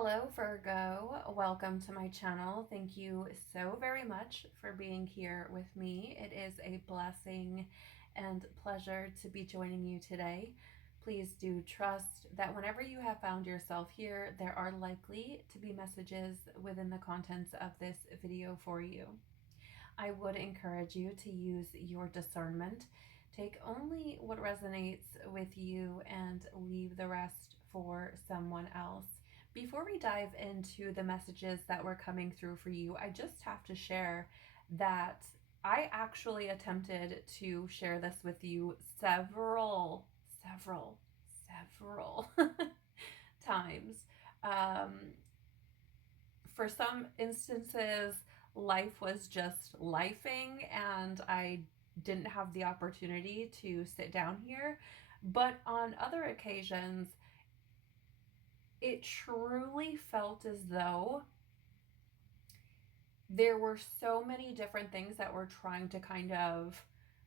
Hello Virgo, welcome to my channel. Thank you so very much for being here with me. It is a blessing and pleasure to be joining you today. Please do trust that whenever you have found yourself here, there are likely to be messages within the contents of this video for you. I would encourage you to use your discernment. Take only what resonates with you and leave the rest for someone else. Before we dive into the messages that were coming through for you, I just have to share that I actually attempted to share this with you several times. For some instances, life was just lifing and I didn't have the opportunity to sit down here. But on other occasions, it truly felt as though there were so many different things that were trying to kind of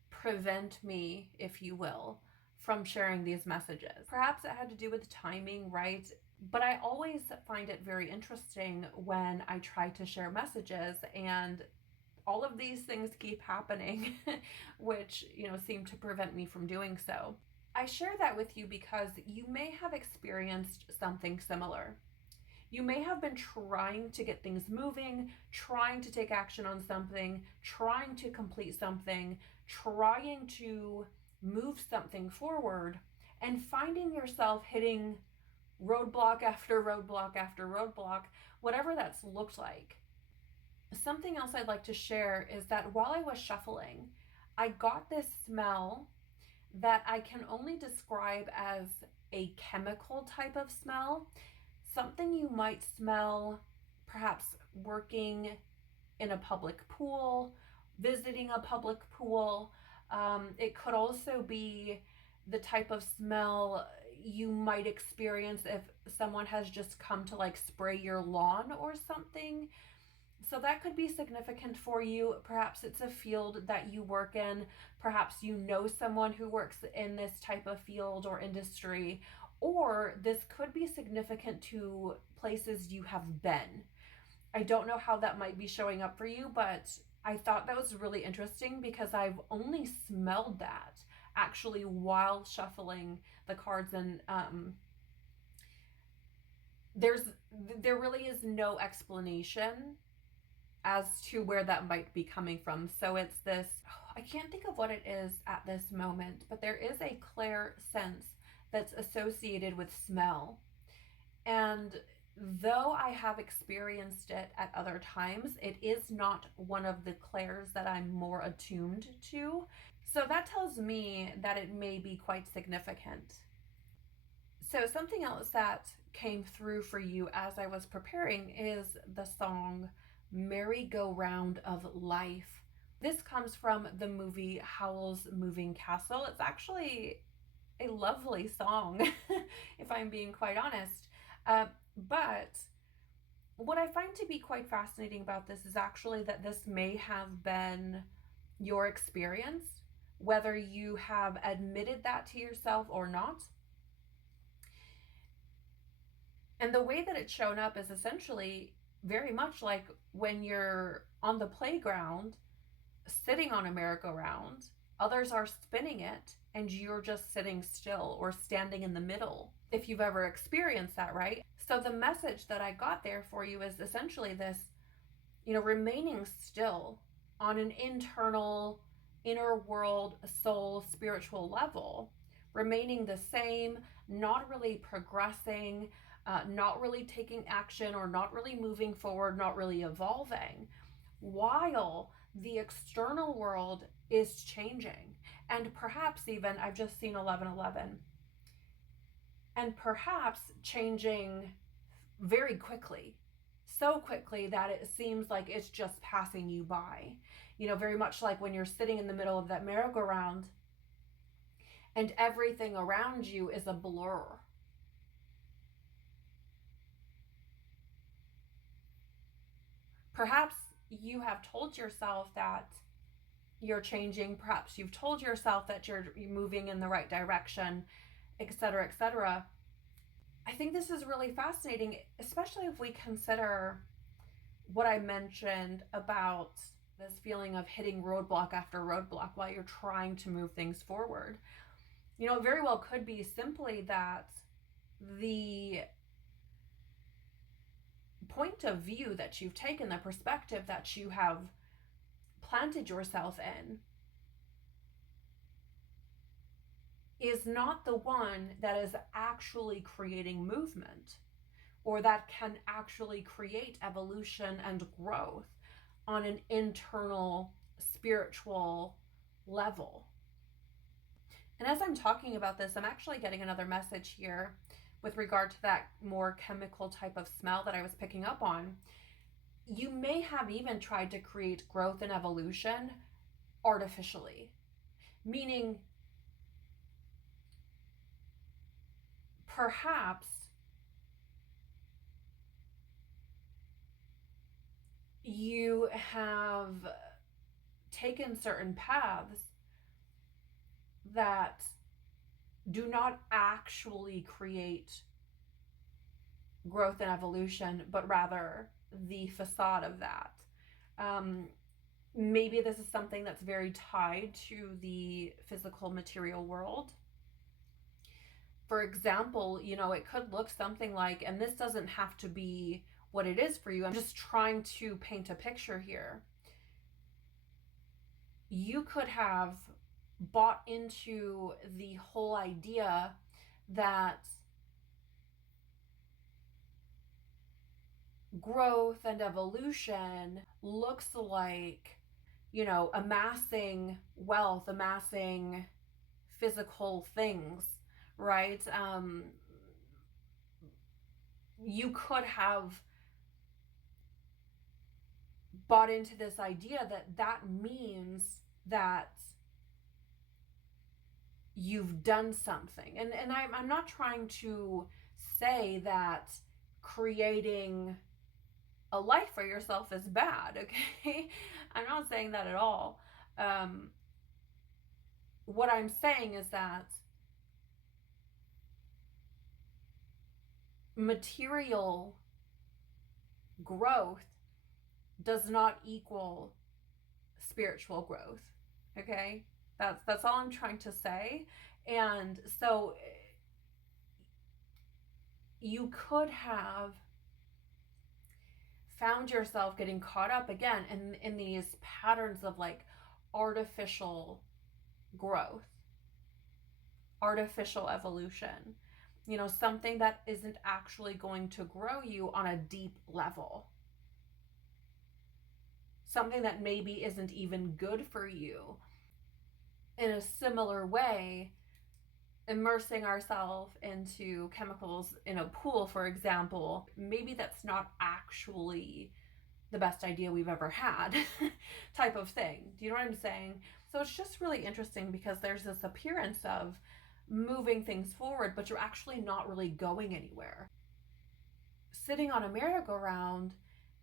prevent me, if you will, from sharing these messages. Perhaps it had to do with timing, right? But I always find it very interesting when I try to share messages and all of these things keep happening, which, seem to prevent me from doing so. I share that with you because you may have experienced something similar. You may have been trying to get things moving, trying to take action on something, trying to complete something, trying to move something forward, and finding yourself hitting roadblock after roadblock after roadblock, whatever that's looked like. Something else I'd like to share is that while I was shuffling, I got this smell that I can only describe as a chemical type of smell. Something you might smell perhaps working in a public pool, visiting a public pool. It could also be the type of smell you might experience if someone has just come to spray your lawn or something. So that could be significant for you. Perhaps it's a field that you work in. Perhaps you know someone who works in this type of field or industry, or this could be significant to places you have been. I don't know how that might be showing up for you, but I thought that was really interesting because I've only smelled that actually while shuffling the cards, and there really is no explanation as to where that might be coming from. So it's this, I can't think of what it is at this moment, but there is a clear sense that's associated with smell. And though I have experienced it at other times, it is not one of the clairs that I'm more attuned to. So that tells me that it may be quite significant. So something else that came through for you as I was preparing is the song Merry-Go-Round of Life. This comes from the movie Howl's Moving Castle. It's actually a lovely song, if I'm being quite honest. But what I find to be quite fascinating about this is actually that this may have been your experience, whether you have admitted that to yourself or not. And the way that it's shown up is essentially very much like when you're on the playground, sitting on a merry-go-round, others are spinning it, and you're just sitting still or standing in the middle, if you've ever experienced that, right? So the message that I got there for you is essentially this, remaining still on an internal, inner world, soul, spiritual level, remaining the same, not really progressing, not really taking action, or not really moving forward, not really evolving, while the external world is changing. And perhaps even, I've just seen 11:11, and perhaps changing very quickly, so quickly that it seems like it's just passing you by. Very much like when you're sitting in the middle of that merry-go-round and everything around you is a blur. Perhaps you have told yourself that you're changing. Perhaps you've told yourself that you're moving in the right direction, etc., etc. I think this is really fascinating, especially if we consider what I mentioned about this feeling of hitting roadblock after roadblock while you're trying to move things forward. You know, it very well could be simply that the point of view that you've taken, the perspective that you have planted yourself in, is not the one that is actually creating movement, or that can actually create evolution and growth on an internal spiritual level. And as I'm talking about this, I'm actually getting another message here with regard to that more chemical type of smell that I was picking up on. You may have even tried to create growth and evolution artificially, meaning perhaps you have taken certain paths that do not actually create growth and evolution, but rather the facade of that. Maybe this is something that's very tied to the physical material world. For example, you know, it could look something like, and this doesn't have to be what it is for you, I'm just trying to paint a picture here. You could have bought into the whole idea that growth and evolution looks like, you know, amassing wealth, amassing physical things, right? You could have bought into this idea that that means that you've done something. And I'm not trying to say that creating a life for yourself is bad, okay? I'm not saying that at all. What I'm saying is that material growth does not equal spiritual growth, okay? That's all I'm trying to say. And so you could have found yourself getting caught up again in these patterns of like artificial growth, artificial evolution, you know, something that isn't actually going to grow you on a deep level, something that maybe isn't even good for you. In a similar way, immersing ourselves into chemicals in a pool, for example, maybe that's not actually the best idea we've ever had type of thing. Do you know what I'm saying? So it's just really interesting because there's this appearance of moving things forward, but you're actually not really going anywhere. Sitting on a merry-go-round,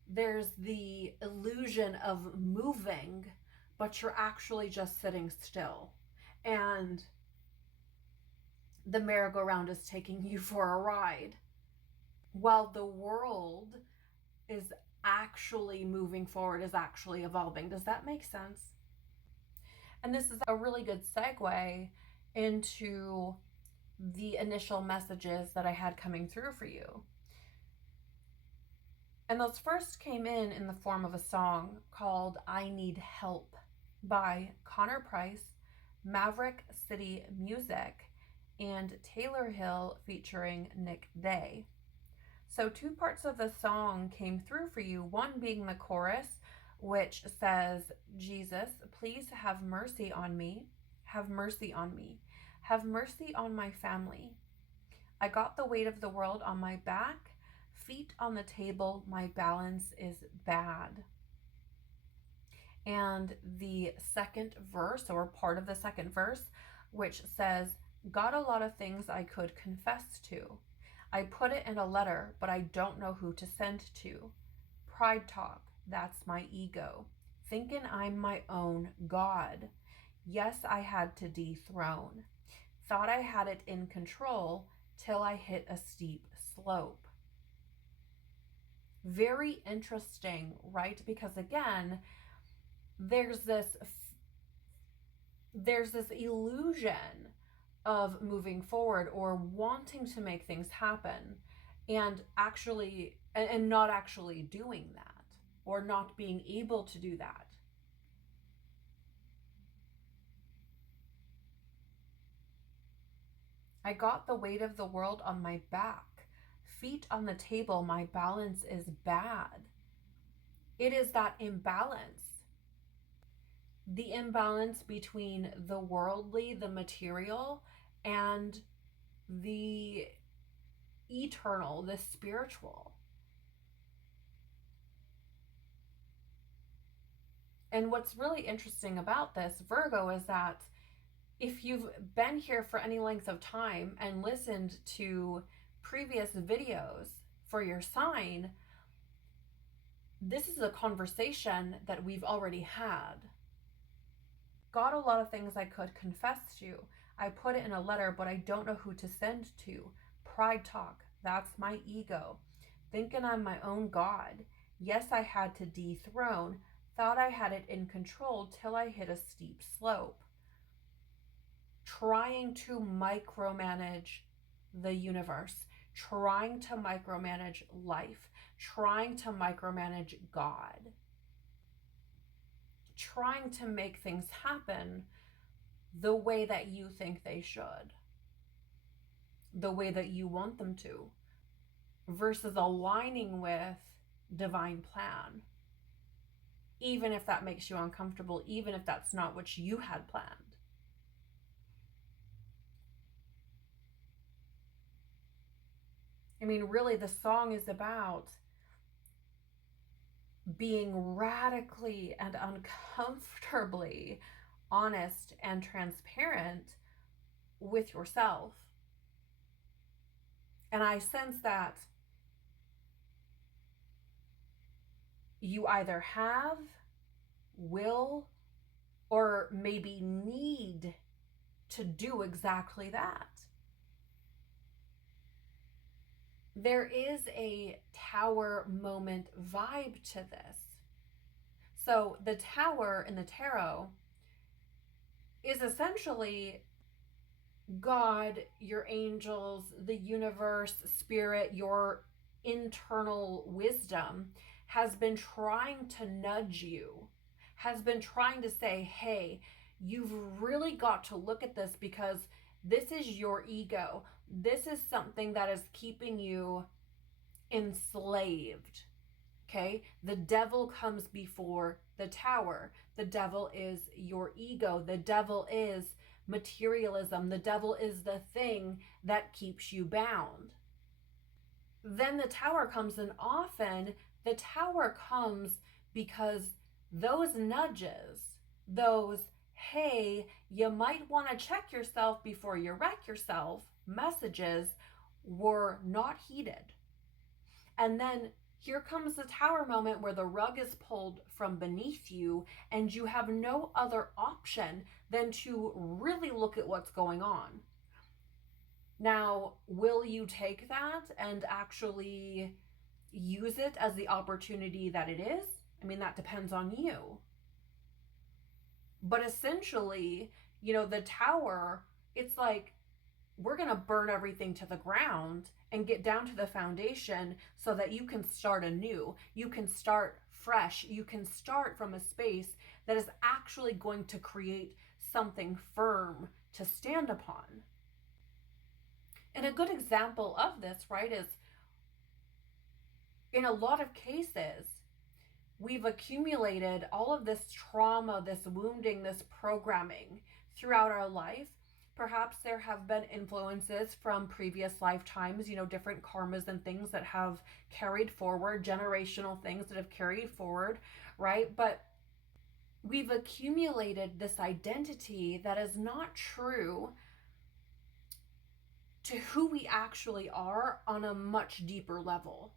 there's the illusion of moving, but you're actually just sitting still. And the merry-go-round is taking you for a ride, while the world is actually moving forward, is actually evolving. Does that make sense? And this is a really good segue into the initial messages that I had coming through for you. And those first came in the form of a song called I Need Help by Connor Price, Maverick City Music, and Taylor Hill featuring Nick Day. So two parts of the song came through for you, one being the chorus, which says, Jesus, please have mercy on me. Have mercy on me. Have mercy on my family. I got the weight of the world on my back. Feet on the table, my balance is bad. And the second verse, or part of the second verse, which says, got a lot of things I could confess to. I put it in a letter, but I don't know who to send to. Pride talk, that's my ego. Thinking I'm my own God. Yes, I had to dethrone. Thought I had it in control till I hit a steep slope. Very interesting, right? Because again, there's this illusion of moving forward or wanting to make things happen and not actually doing that, or not being able to do that. I got the weight of the world on my back. Feet on the table, my balance is bad. It is that imbalance. The imbalance between the worldly, the material, and the eternal, the spiritual. And what's really interesting about this, Virgo, is that if you've been here for any length of time and listened to previous videos for your sign, this is a conversation that we've already had. Got a lot of things I could confess to. I put it in a letter, but I don't know who to send to. Pride talk, that's my ego. Thinking I'm my own God. Yes, I had to dethrone. Thought I had it in control till I hit a steep slope. Trying to micromanage the universe, trying to micromanage life, trying to micromanage God, trying to make things happen the way that you think they should, the way that you want them to, versus aligning with divine plan, even if that makes you uncomfortable, even if that's not what you had planned. I mean, really, the song is about being radically and uncomfortably honest and transparent with yourself. And I sense that you either have, will, or maybe need to do exactly that. There is a tower moment vibe to this. So the tower in the tarot is essentially God, your angels, the universe, spirit, your internal wisdom has been trying to nudge you, has been trying to say, hey, you've really got to look at this because this is your ego. This is something that is keeping you enslaved. Okay? The devil comes before the tower. The devil is your ego. The devil is materialism. The devil is the thing that keeps you bound. Then the tower comes, and often the tower comes because those nudges, those, hey, you might want to check yourself before you wreck yourself messages were not heeded. And then here comes the tower moment where the rug is pulled from beneath you and you have no other option than to really look at what's going on. Now, will you take that and actually use it as the opportunity that it is? I mean, that depends on you. But essentially, the tower, it's like, we're going to burn everything to the ground and get down to the foundation so that you can start anew. You can start fresh. You can start from a space that is actually going to create something firm to stand upon. And a good example of this, right, is in a lot of cases, we've accumulated all of this trauma, this wounding, this programming throughout our life. Perhaps there have been influences from previous lifetimes, different karmas and things that have carried forward, generational things that have carried forward, right? But we've accumulated this identity that is not true to who we actually are on a much deeper level.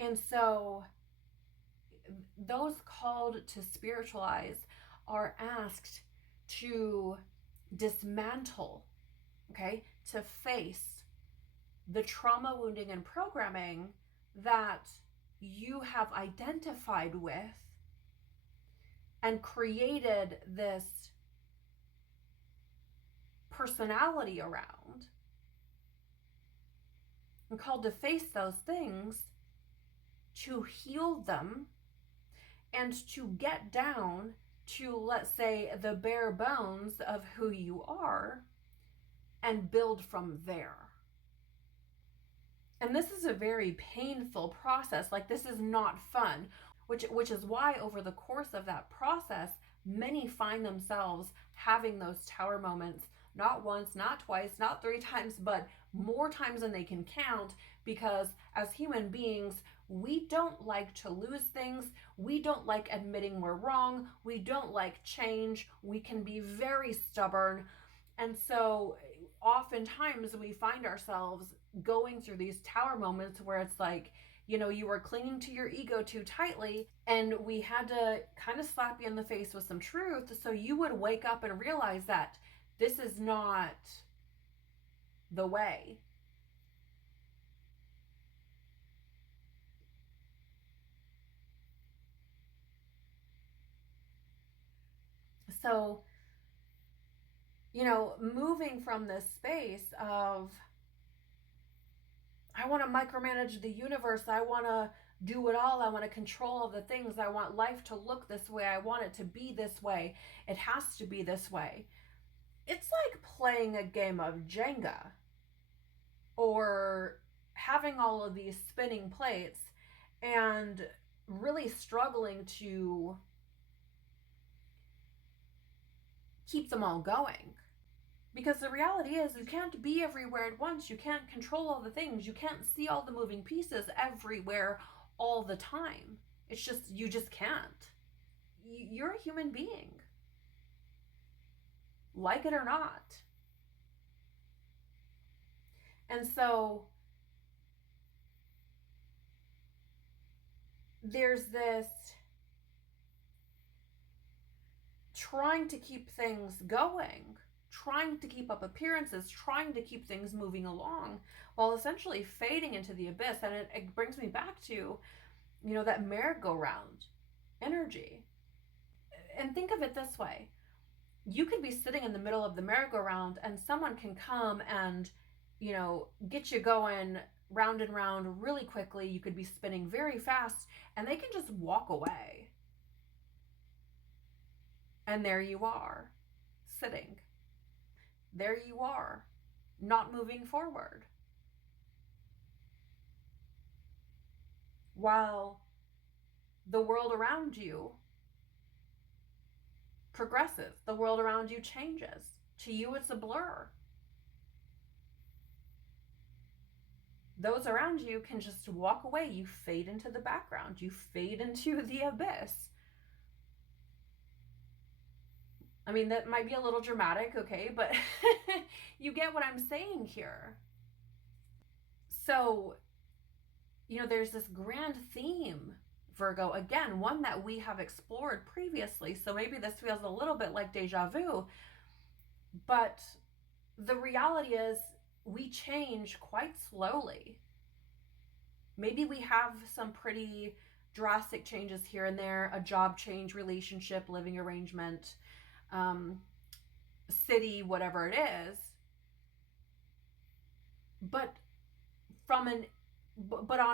And so those called to spiritualize are asked to dismantle okay, to face the trauma, wounding, and programming that you have identified with and created this personality around, and called to face those things, to heal them, and to get down to, let's say, the bare bones of who you are and build from there. And this is a very painful process. Like, this is not fun, which is why over the course of that process, many find themselves having those tower moments, not once, not twice, not 3 times, but more times than they can count, because as human beings, we don't like to lose things. We don't like admitting we're wrong. We don't like change. We can be very stubborn. And so oftentimes we find ourselves going through these tower moments where it's like, you know, you were clinging to your ego too tightly, and we had to kind of slap you in the face with some truth so you would wake up and realize that this is not the way. So, you know, moving from this space of, I want to micromanage the universe, I want to do it all, I want to control all the things, I want life to look this way, I want it to be this way, it has to be this way. It's like playing a game of Jenga, or having all of these spinning plates and really struggling to keep them all going. Because the reality is, you can't be everywhere at once. You can't control all the things. You can't see all the moving pieces everywhere all the time. It's just, you just can't. You're a human being, like it or not. And so there's this trying to keep things going, trying to keep up appearances, trying to keep things moving along, while essentially fading into the abyss. And it brings me back to, you know, that merry-go-round energy. And think of it this way. You could be sitting in the middle of the merry-go-round and someone can come and, you know, get you going round and round really quickly. You could be spinning very fast and they can just walk away. And there you are, sitting. There you are, not moving forward. While the world around you progresses, the world around you changes. To you, it's a blur. Those around you can just walk away. You fade into the background. You fade into the abyss. I mean, that might be a little dramatic, okay, but you get what I'm saying here. So, you know, there's this grand theme, Virgo, again, one that we have explored previously, so maybe this feels a little bit like deja vu, but the reality is we change quite slowly. Maybe we have some pretty drastic changes here and there, a job change, relationship, living arrangement, city, whatever it is, but on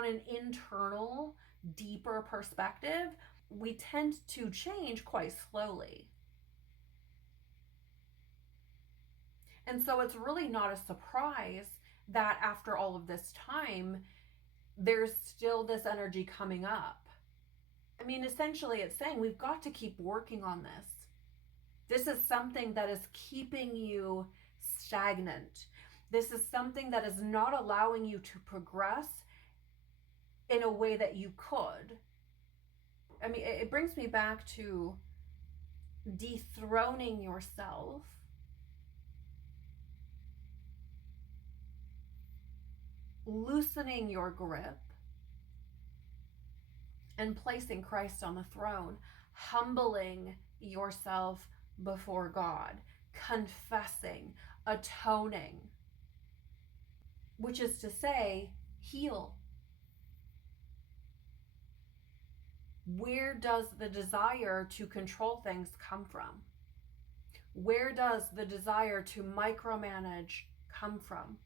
an internal, deeper perspective, we tend to change quite slowly. And so it's really not a surprise that after all of this time, there's still this energy coming up. I mean, essentially it's saying we've got to keep working on this. This is something that is keeping you stagnant. This is something that is not allowing you to progress in a way that you could. I mean, it brings me back to dethroning yourself, loosening your grip, and placing Christ on the throne, humbling yourself before God, confessing, atoning, which is to say, heal. Where does the desire to control things come from? Where does the desire to micromanage come from?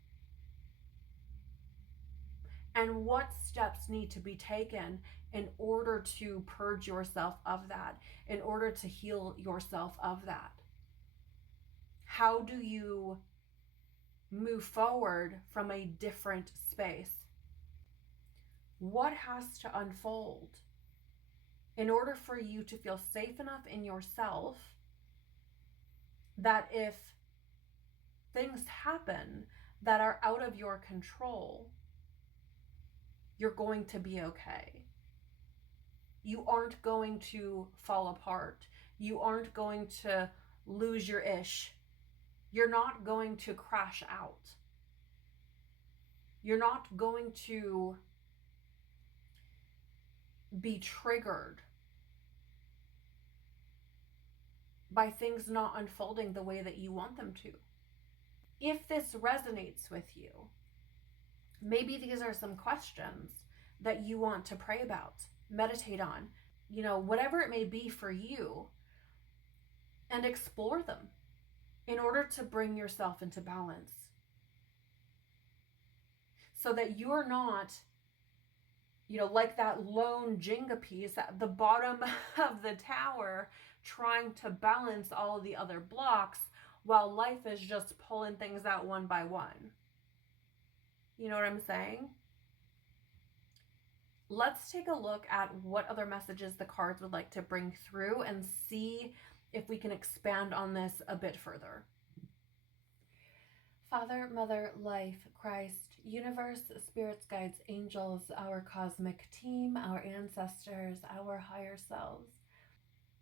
And what steps need to be taken in order to purge yourself of that, in order to heal yourself of that? How do you move forward from a different space? What has to unfold in order for you to feel safe enough in yourself that if things happen that are out of your control, you're going to be okay? You aren't going to fall apart. You aren't going to lose your ish. You're not going to crash out. You're not going to be triggered by things not unfolding the way that you want them to. If this resonates with you, maybe these are some questions that you want to pray about, meditate on, whatever it may be for you, and explore them in order to bring yourself into balance so that you're not like that lone Jenga piece at the bottom of the tower trying to balance all of the other blocks while life is just pulling things out one by one. You know what I'm saying? Let's take a look at what other messages the cards would like to bring through and see if we can expand on this a bit further. Father, Mother, Life, Christ, Universe, Spirits, Guides, Angels, our cosmic team, our ancestors, our higher selves.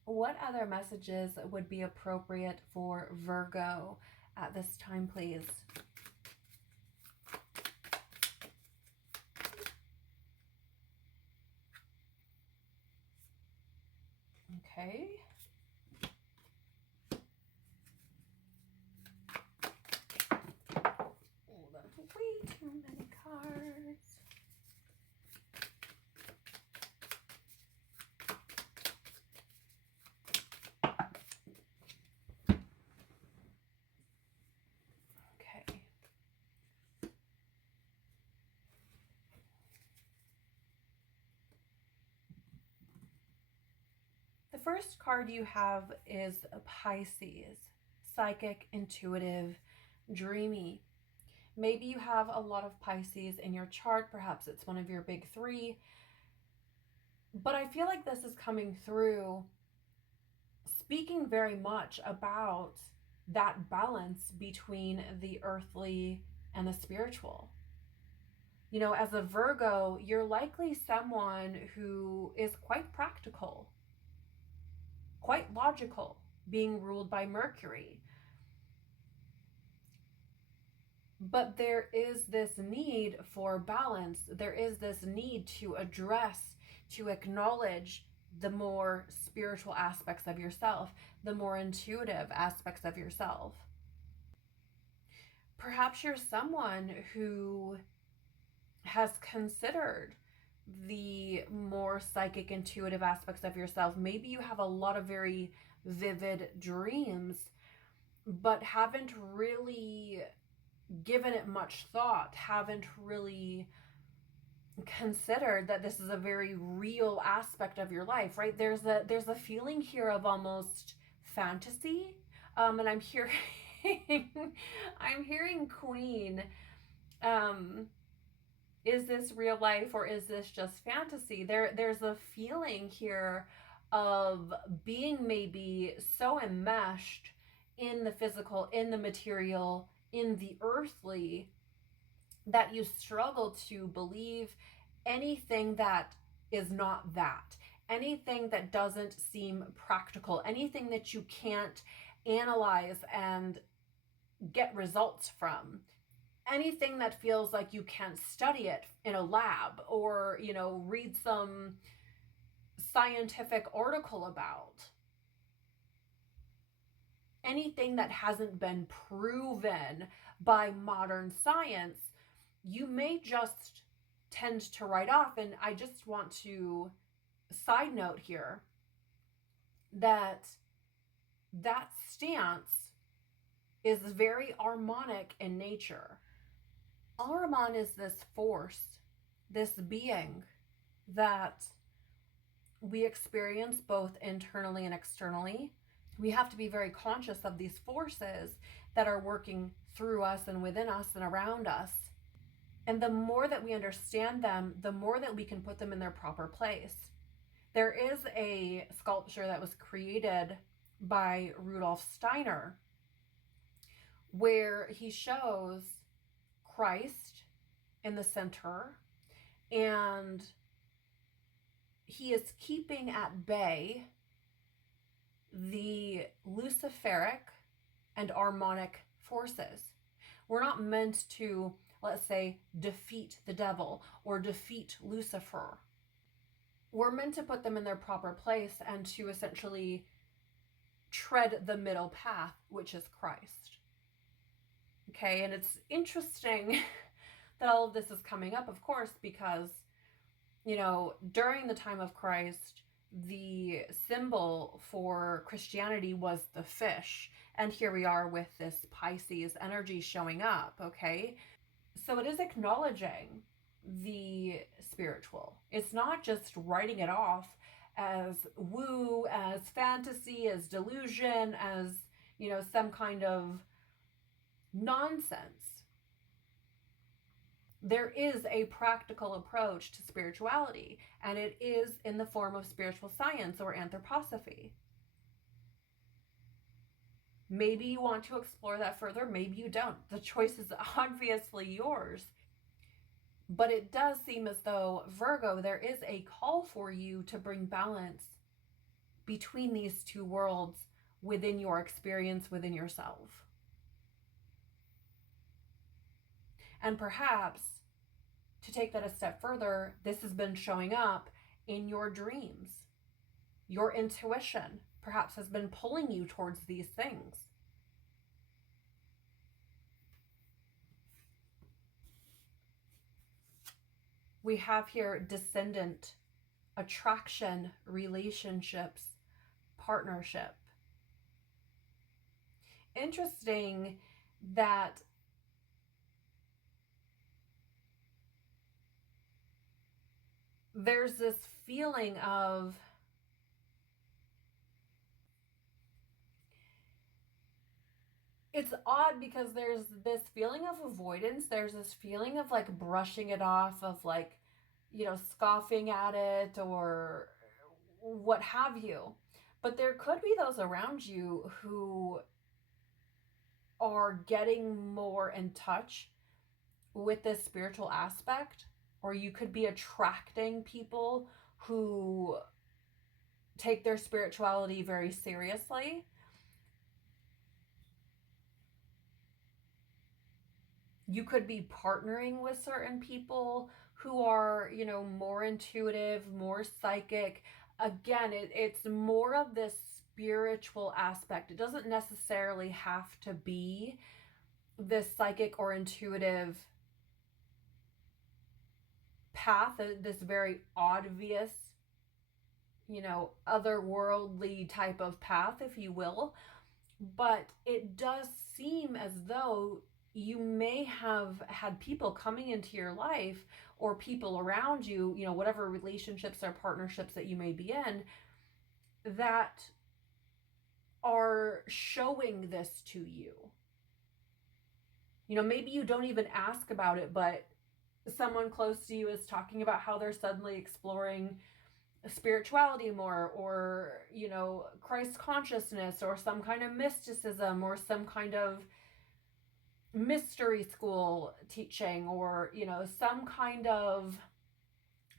What other messages would be appropriate for Virgo at this time, please? Okay. Oh, that's way too many cards. Okay. The first card you have is a Pisces, psychic, intuitive, dreamy. Maybe you have a lot of Pisces in your chart. Perhaps it's one of your big three. But I feel like this is coming through speaking very much about that balance between the earthly and the spiritual. As a Virgo, you're likely someone who is quite practical, quite logical, being ruled by Mercury. But there is this need for balance. There is this need to address, to acknowledge the more spiritual aspects of yourself, the more intuitive aspects of yourself. Perhaps you're someone who has considered the more psychic, intuitive aspects of yourself. Maybe you have a lot of very vivid dreams, but haven't really given it much thought, haven't really considered that this is a very real aspect of your life, right? There's a feeling here of almost fantasy, and I'm hearing Queen. Is this real life or is this just fantasy? There's a feeling here of being maybe so enmeshed in the physical, in the material, in the earthly, that you struggle to believe anything that is not that, anything that doesn't seem practical, anything that you can't analyze and get results from, anything that feels like you can't study it in a lab or, read some scientific article about. anything that hasn't been proven by modern science, you may just tend to write off. And I just want to side note here that that stance is very Ahrimanic in nature. Ahriman is this force, this being that we experience both internally and externally. We have to be very conscious of these forces that are working through us and within us and around us. And the more that we understand them, the more that we can put them in their proper place. There is a sculpture that was created by Rudolf Steiner where he shows Christ in the center, and he is keeping at bay the Luciferic and Ahrimanic forces. We're not meant to, let's say, defeat the devil or defeat Lucifer. We're meant to put them in their proper place and to essentially tread the middle path, which is Christ. Okay, and it's interesting that all of this is coming up, of course, because, you know, during the time of Christ, the symbol for Christianity was the fish. And here we are with this Pisces energy showing up, okay? So it is acknowledging the spiritual. It's not just writing it off as woo, as fantasy, as delusion, as, you know, some kind of nonsense. There is a practical approach to spirituality, and it is in the form of spiritual science or anthroposophy. Maybe you want to explore that further, maybe you don't. The choice is obviously yours. But it does seem as though, Virgo, there is a call for you to bring balance between these two worlds within your experience, within yourself. And perhaps, to take that a step further, this has been showing up in your dreams. Your intuition perhaps has been pulling you towards these things. We have here descendant, attraction, relationships, partnership. Interesting that there's this feeling of it's odd because there's this feeling of avoidance. There's this feeling of like brushing it off, of like, you know, scoffing at it or what have you. But there could be those around you who are getting more in touch with this spiritual aspect, or you could be attracting people who take their spirituality very seriously. You could be partnering with certain people who are, you know, more intuitive, more psychic. Again, it's more of this spiritual aspect. It doesn't necessarily have to be this psychic or intuitive path, this very obvious, you know, otherworldly type of path, if you will. But it does seem as though you may have had people coming into your life, or people around you, you know, whatever relationships or partnerships that you may be in, that are showing this to you. You know, maybe you don't even ask about it, but someone close to you is talking about how they're suddenly exploring spirituality more, or, you know, Christ consciousness, or some kind of mysticism, or some kind of mystery school teaching, or, you know, some kind of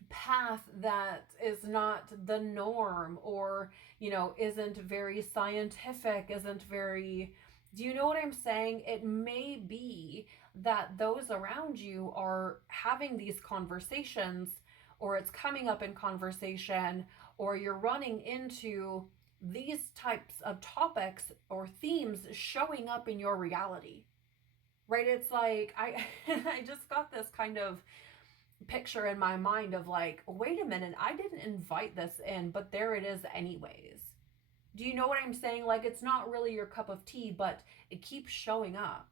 path that is not the norm, or, you know, isn't very scientific, isn't very, do you know what I'm saying? It may be that those around you are having these conversations, or it's coming up in conversation, or you're running into these types of topics or themes showing up in your reality, right? It's like, I just got this kind of picture in my mind of like, wait a minute, I didn't invite this in, but there it is anyways. Do you know what I'm saying? Like, it's not really your cup of tea, but it keeps showing up.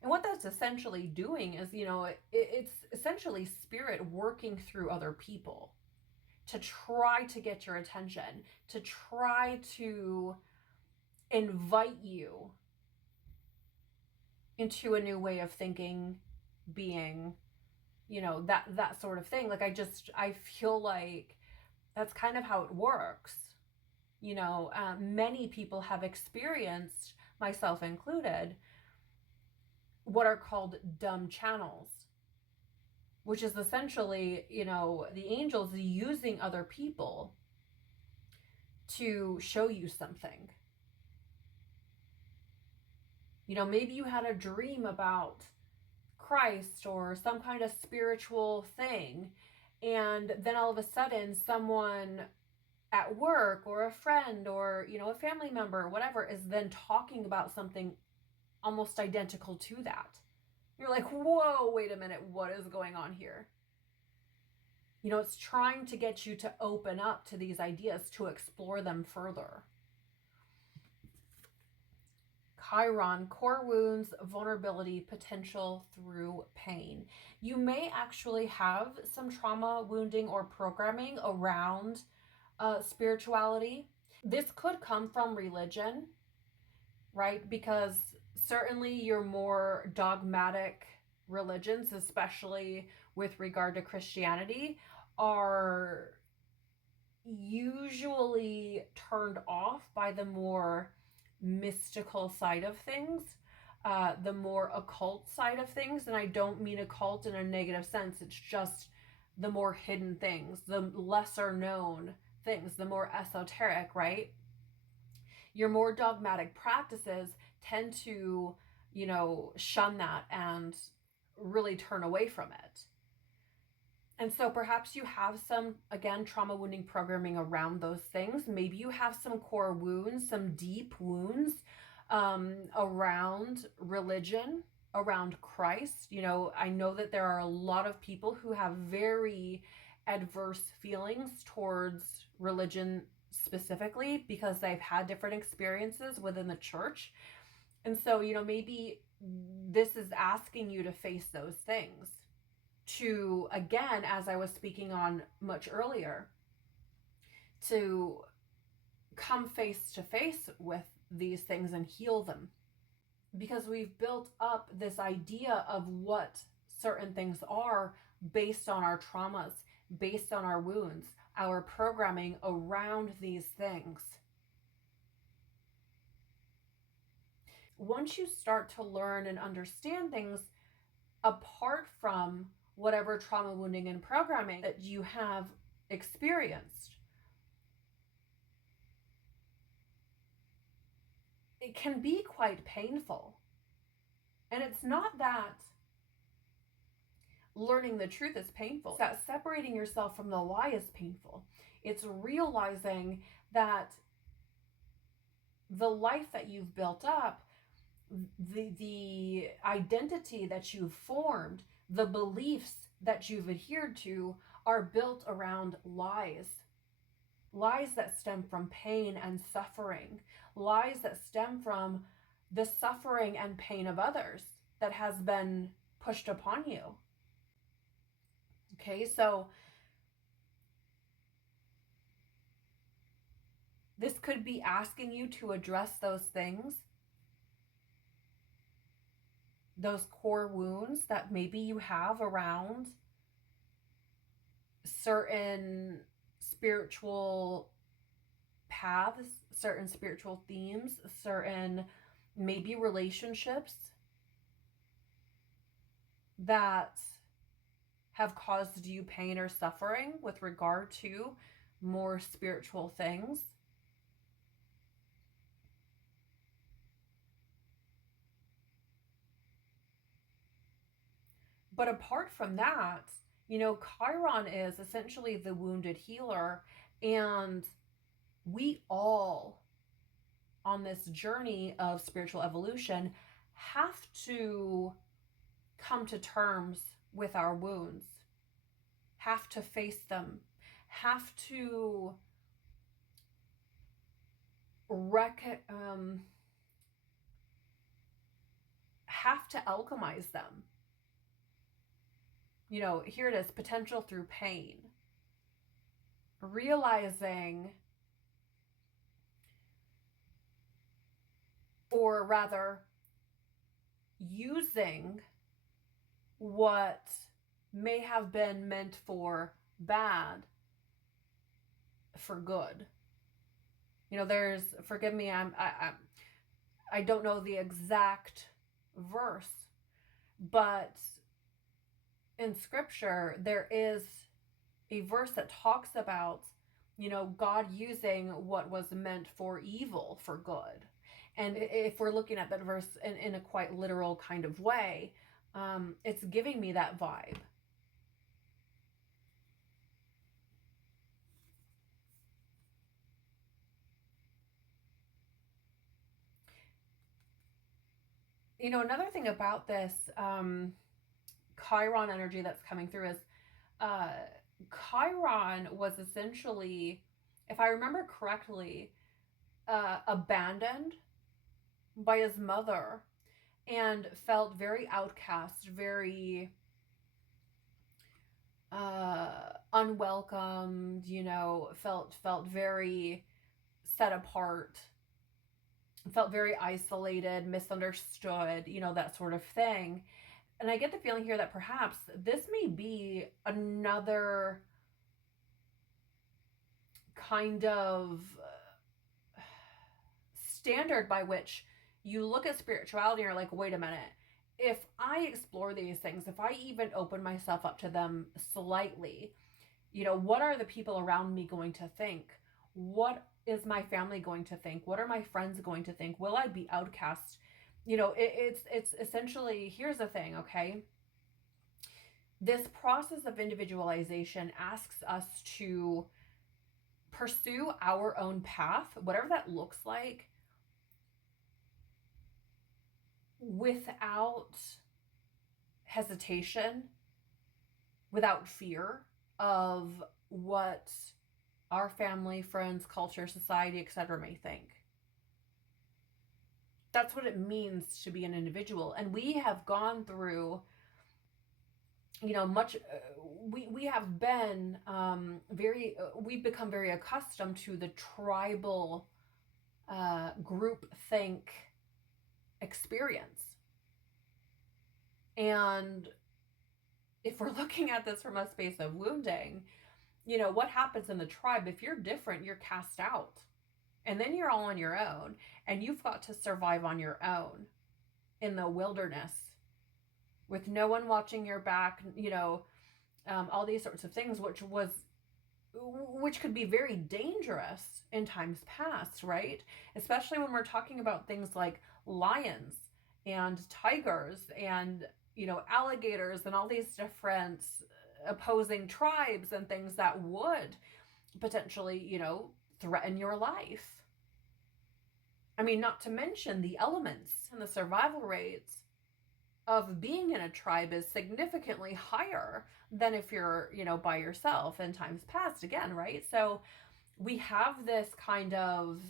And what that's essentially doing is, it's essentially spirit working through other people to try to get your attention, to try to invite you into a new way of thinking, being, that sort of thing. Like, I feel like that's kind of how it works. Many people have experienced, myself included, what are called dumb channels, which is essentially, the angels using other people to show you something. Maybe you had a dream about Christ or some kind of spiritual thing, and then all of a sudden someone at work or a friend or, a family member, whatever, is then talking about something almost identical to that. You're like, whoa, wait a minute, what is going on here? It's trying to get you to open up to these ideas, to explore them further. Chiron, core wounds, vulnerability, potential through pain. You may actually have some trauma, wounding, or programming around spirituality. This could come from religion, right? Because certainly your more dogmatic religions, especially with regard to Christianity, are usually turned off by the more mystical side of things, the more occult side of things. And I don't mean occult in a negative sense. It's just the more hidden things, the lesser known things, the more esoteric, right? Your more dogmatic practices tend to, shun that and really turn away from it. And so perhaps you have some, again, trauma wounding programming around those things. Maybe you have some core wounds, some deep wounds around religion, around Christ. I know that there are a lot of people who have very adverse feelings towards religion specifically because they've had different experiences within the church. And so, maybe this is asking you to face those things, to, again, as I was speaking on much earlier, to come face to face with these things and heal them. Because we've built up this idea of what certain things are based on our traumas, based on our wounds, our programming around these things. Once you start to learn and understand things apart from whatever trauma, wounding, and programming that you have experienced, it can be quite painful. And it's not that learning the truth is painful. It's that separating yourself from the lie is painful. It's realizing that the life that you've built up, the identity that you've formed, the beliefs that you've adhered to are built around lies. Lies that stem from pain and suffering. Lies that stem from the suffering and pain of others that has been pushed upon you. Okay, so this could be asking you to address those things, those core wounds that maybe you have around certain spiritual paths, certain spiritual themes, certain maybe relationships that have caused you pain or suffering with regard to more spiritual things. But apart from that, Chiron is essentially the wounded healer, and we all, on this journey of spiritual evolution, have to come to terms with our wounds, have to face them, have to have to alchemize them. Here it is, potential through pain. Realizing, or rather, using what may have been meant for bad for good. Forgive me, I don't know the exact verse, but in scripture there is a verse that talks about, God using what was meant for evil for good. And if we're looking at that verse in a quite literal kind of way, it's giving me that vibe. Another thing about this Chiron energy that's coming through is Chiron was essentially, if I remember correctly, abandoned by his mother and felt very outcast, very unwelcomed, felt very set apart, felt very isolated, misunderstood, that sort of thing. And I get the feeling here that perhaps this may be another kind of standard by which you look at spirituality and you're like, wait a minute, if I explore these things, if I even open myself up to them slightly, what are the people around me going to think? What is my family going to think? What are my friends going to think? Will I be outcast? It's essentially, here's the thing, okay? This process of individualization asks us to pursue our own path, whatever that looks like, without hesitation, without fear of what our family, friends, culture, society, etc. may think. That's what it means to be an individual. And we have gone through, much, we have been we've become very accustomed to the tribal group think experience. And if we're looking at this from a space of wounding, what happens in the tribe? If you're different, you're cast out. And then you're all on your own, and you've got to survive on your own in the wilderness with no one watching your back, all these sorts of things, which could be very dangerous in times past, right? Especially when we're talking about things like lions and tigers and, alligators and all these different opposing tribes and things that would potentially, threaten your life. I mean, not to mention the elements and the survival rates of being in a tribe is significantly higher than if you're, by yourself in times past again, right? So we have this kind of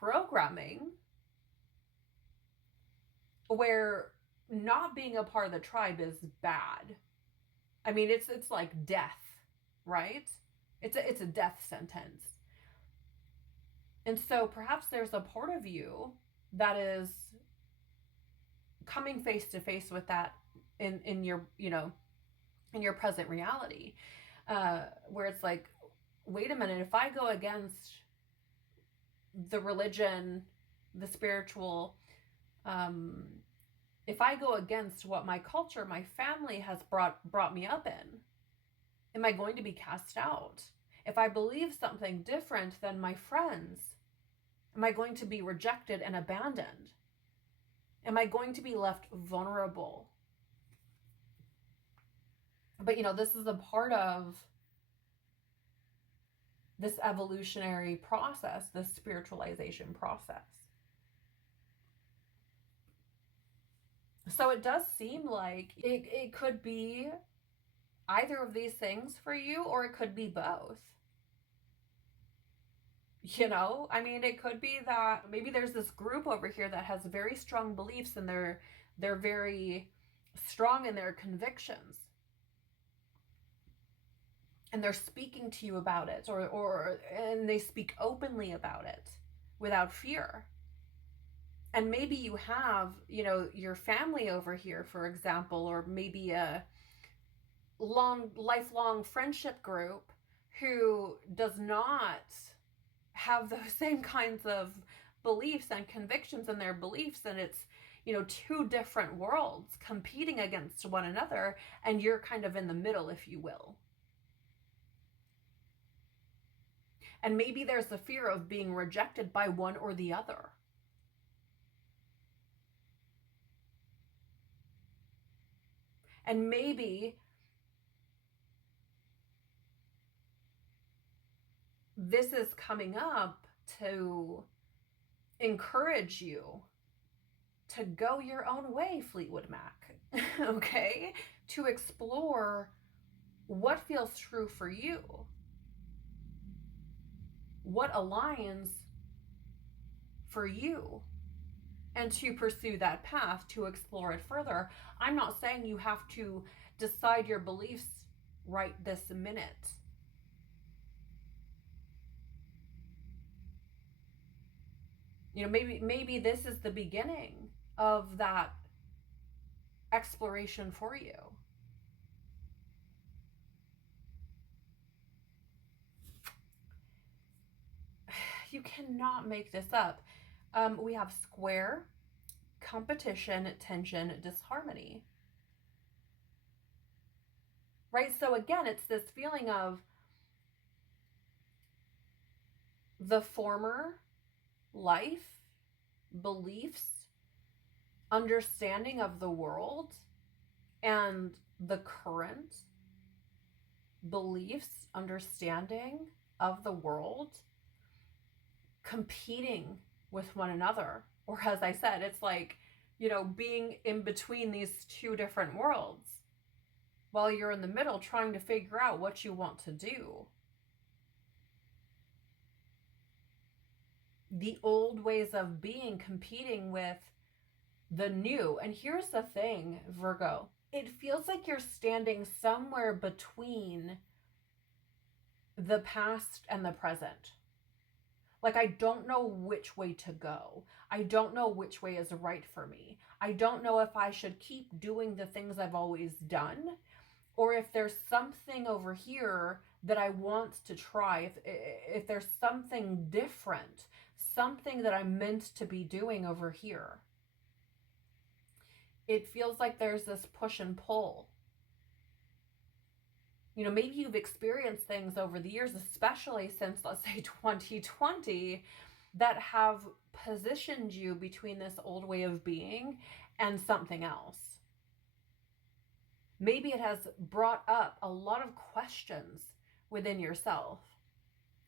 programming where not being a part of the tribe is bad. I mean, it's like death, right? It's a death sentence. And so perhaps there's a part of you that is coming face to face with that in your, in your present reality, where it's like, wait a minute, if I go against the religion, the spiritual, if I go against what my culture, my family has brought me up in, am I going to be cast out? If I believe something different than my friends, am I going to be rejected and abandoned? Am I going to be left vulnerable? But, this is a part of this evolutionary process, this spiritualization process. So it does seem like it could be either of these things for you, or it could be both. I mean, it could be that maybe there's this group over here that has very strong beliefs, and they're very strong in their convictions. And they're speaking to you about it, and they speak openly about it without fear. And maybe you have, your family over here, for example, or maybe a lifelong friendship group who does not have those same kinds of beliefs and convictions in their beliefs. And it's, two different worlds competing against one another, and you're kind of in the middle, if you will. And maybe there's the fear of being rejected by one or the other. And maybe this is coming up to encourage you to go your own way, Fleetwood Mac, okay? To explore what feels true for you, what aligns for you, and to pursue that path, to explore it further. I'm not saying you have to decide your beliefs right this minute. Maybe this is the beginning of that exploration for you. You cannot make this up. We have square, competition, tension, disharmony. Right? So again, it's this feeling of the former life, beliefs, understanding of the world, and the current beliefs, understanding of the world competing with one another. Or as I said, it's like, being in between these two different worlds while you're in the middle trying to figure out what you want to do. The old ways of being competing with the new. And here's the thing, Virgo. It feels like you're standing somewhere between the past and the present. Like, I don't know which way to go. I don't know which way is right for me. I don't know if I should keep doing the things I've always done, or if there's something over here that I want to try, if there's something different, something that I'm meant to be doing over here. It feels like there's this push and pull. Maybe you've experienced things over the years, especially since, let's say, 2020, that have positioned you between this old way of being and something else. Maybe it has brought up a lot of questions within yourself.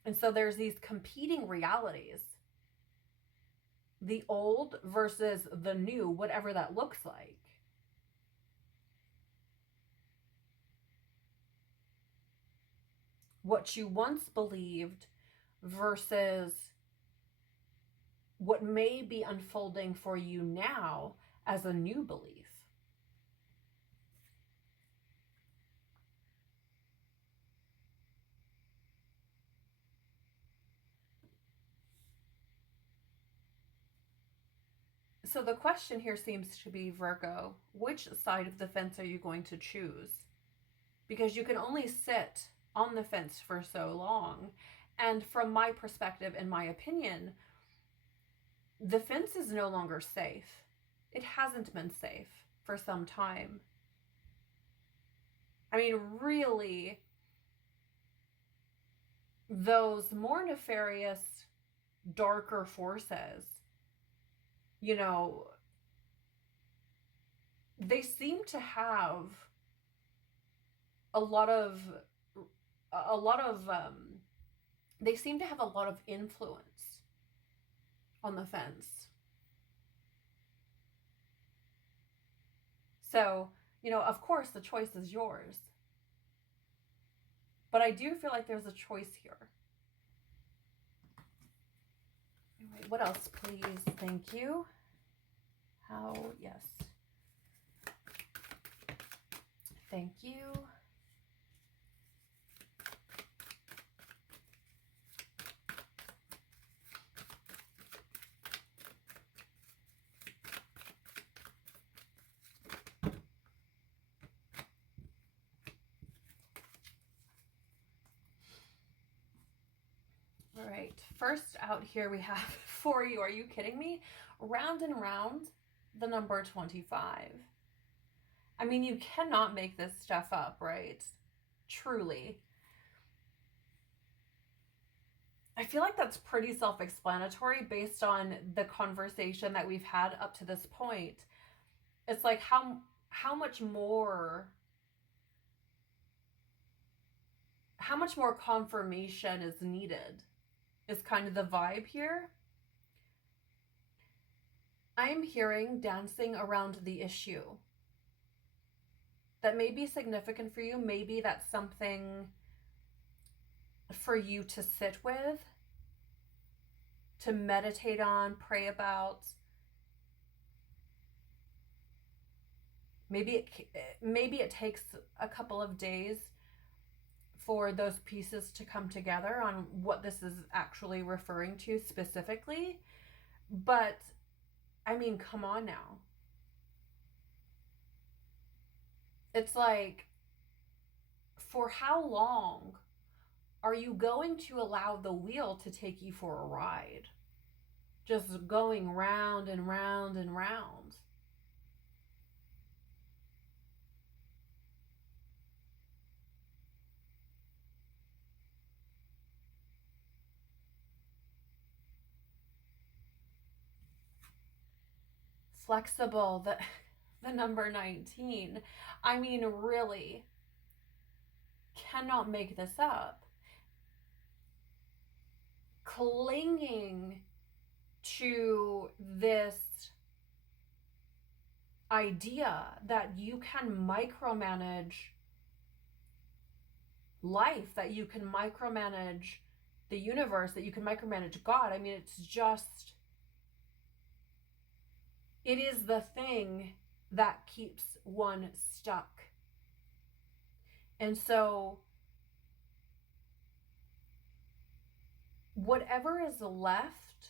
And so there's these competing realities. The old versus the new, whatever that looks like. What you once believed versus what may be unfolding for you now as a new belief. So the question here seems to be, Virgo, which side of the fence are you going to choose? Because you can only sit on the fence for so long. And from my perspective, in my opinion, the fence is no longer safe. It hasn't been safe for some time. I mean, really, those more nefarious, darker forces, they seem to have a lot of, they seem to have a lot of influence on the fence. So, of course the choice is yours. But I do feel like there's a choice here. Anyway, what else, please? Thank you. Yes. Thank you. All right, first out here we have for you, are you kidding me? Round and round, the number 25. I mean, you cannot make this stuff up, right? Truly. I feel like that's pretty self-explanatory based on the conversation that we've had up to this point. It's like how much more confirmation is needed is kind of the vibe here. I'm hearing dancing around the issue. That may be significant for you. Maybe that's something for you to sit with, to meditate on, pray about. Maybe it takes a couple of days for those pieces to come together on what this is actually referring to specifically. But, I mean, come on now. It's like, for how long are you going to allow the wheel to take you for a ride? Just going round and round and round. Flexible, the number 19. I mean, really, cannot make this up. Clinging to this idea that you can micromanage life, that you can micromanage the universe, that you can micromanage God. I mean, it's just, it is the thing that keeps one stuck. And so whatever is left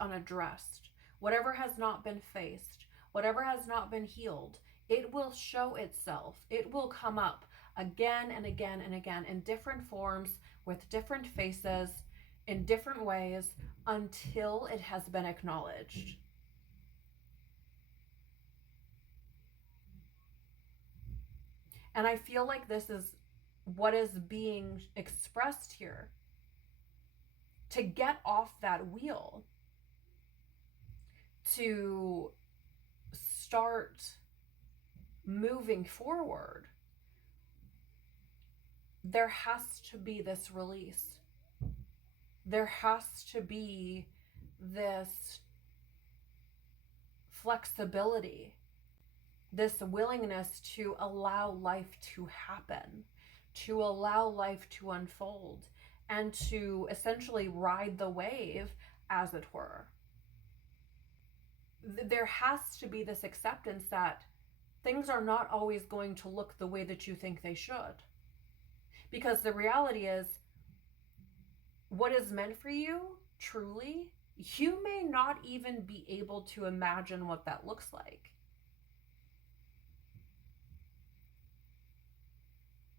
unaddressed, whatever has not been faced, whatever has not been healed, it will show itself. It will come up again and again and again in different forms, with different faces, in different ways, until it has been acknowledged. And I feel like this is what is being expressed here. To get off that wheel, to start moving forward, there has to be this release. There has to be this flexibility, this willingness to allow life to happen, to allow life to unfold, and to essentially ride the wave, as it were. There has to be this acceptance that things are not always going to look the way that you think they should. Because the reality is, what is meant for you, truly, you may not even be able to imagine what that looks like.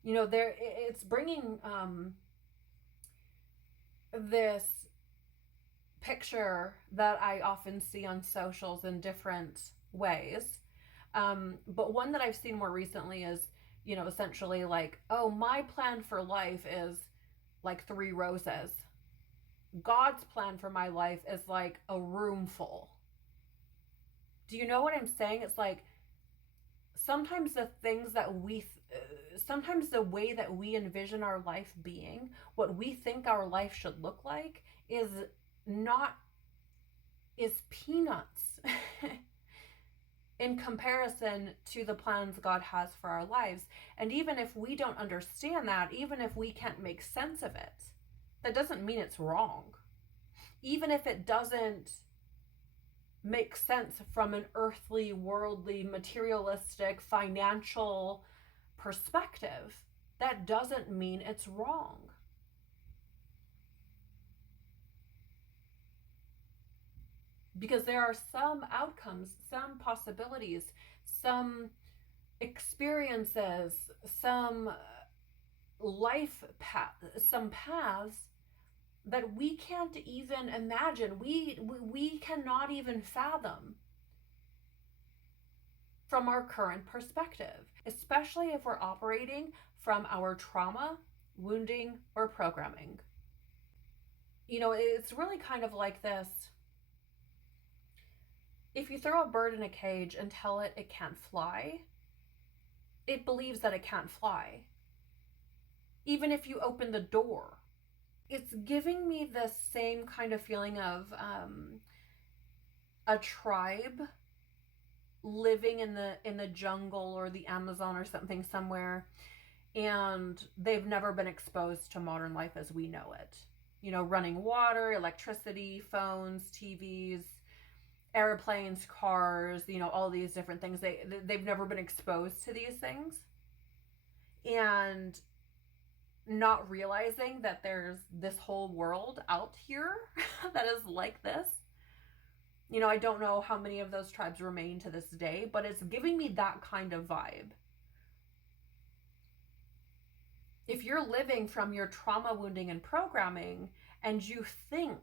You know, it's bringing this picture that I often see on socials in different ways. But one that I've seen more recently is, you know, essentially like, oh, my plan for life is like 3 roses. God's plan for my life is like a room full. Do you know what I'm saying? It's like sometimes the things that sometimes the way that we envision our life being, what we think our life should look like, is peanuts in comparison to the plans God has for our lives. And even if we don't understand that, even if we can't make sense of it, that doesn't mean it's wrong. Even if it doesn't make sense from an earthly, worldly, materialistic, financial perspective, that doesn't mean it's wrong. Because there are some outcomes, some possibilities, some experiences, some life paths, some paths that we can't even imagine. We cannot even fathom from our current perspective, especially if we're operating from our trauma, wounding, or programming. You know, it's really kind of like this. If you throw a bird in a cage and tell it it can't fly, it believes that it can't fly. Even if you open the door. It's giving me the same kind of feeling of a tribe living in the jungle or the Amazon or something somewhere, and they've never been exposed to modern life as we know it. You know, running water, electricity, phones, TVs, airplanes, cars, you know, all these different things. They've never been exposed to these things. And not realizing that there's this whole world out here that is like this. You know, I don't know how many of those tribes remain to this day, but it's giving me that kind of vibe. If you're living from your trauma, wounding, and programming, and you think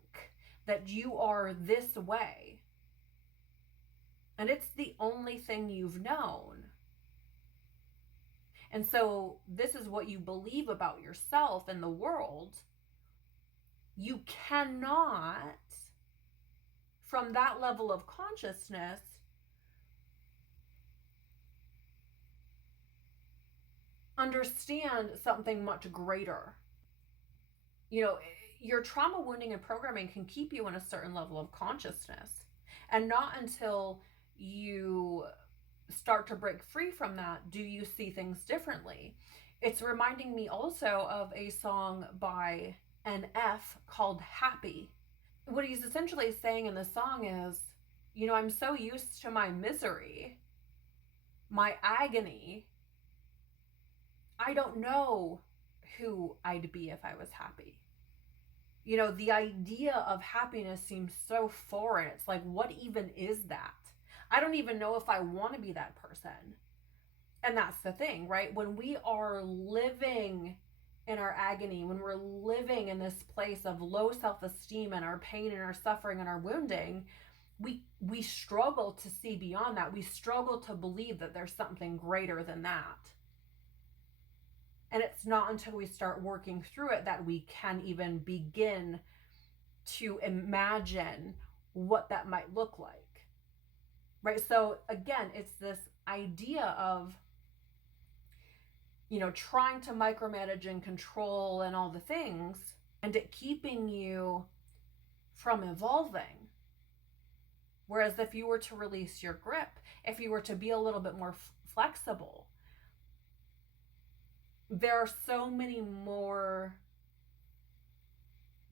that you are this way, and it's the only thing you've known, and so this is what you believe about yourself and the world, you cannot, from that level of consciousness, understand something much greater. You know, your trauma, wounding, and programming can keep you in a certain level of consciousness. And not until you start to break free from that do you see things differently. It's reminding me also of a song by NF called Happy. What he's essentially saying in the song is, you know, I'm so used to my misery, my agony, I don't know who I'd be if I was happy. You know, the idea of happiness seems so foreign. It's like, what even is that? I don't even know if I want to be that person. And that's the thing, right? When we are living in our agony, when we're living in this place of low self-esteem and our pain and our suffering and our wounding, we struggle to see beyond that. We struggle to believe that there's something greater than that. And it's not until we start working through it that we can even begin to imagine what that might look like. Right? So again, it's this idea of, you know, trying to micromanage and control and all the things, and it keeping you from evolving. Whereas if you were to release your grip, if you were to be a little bit more flexible, there are so many more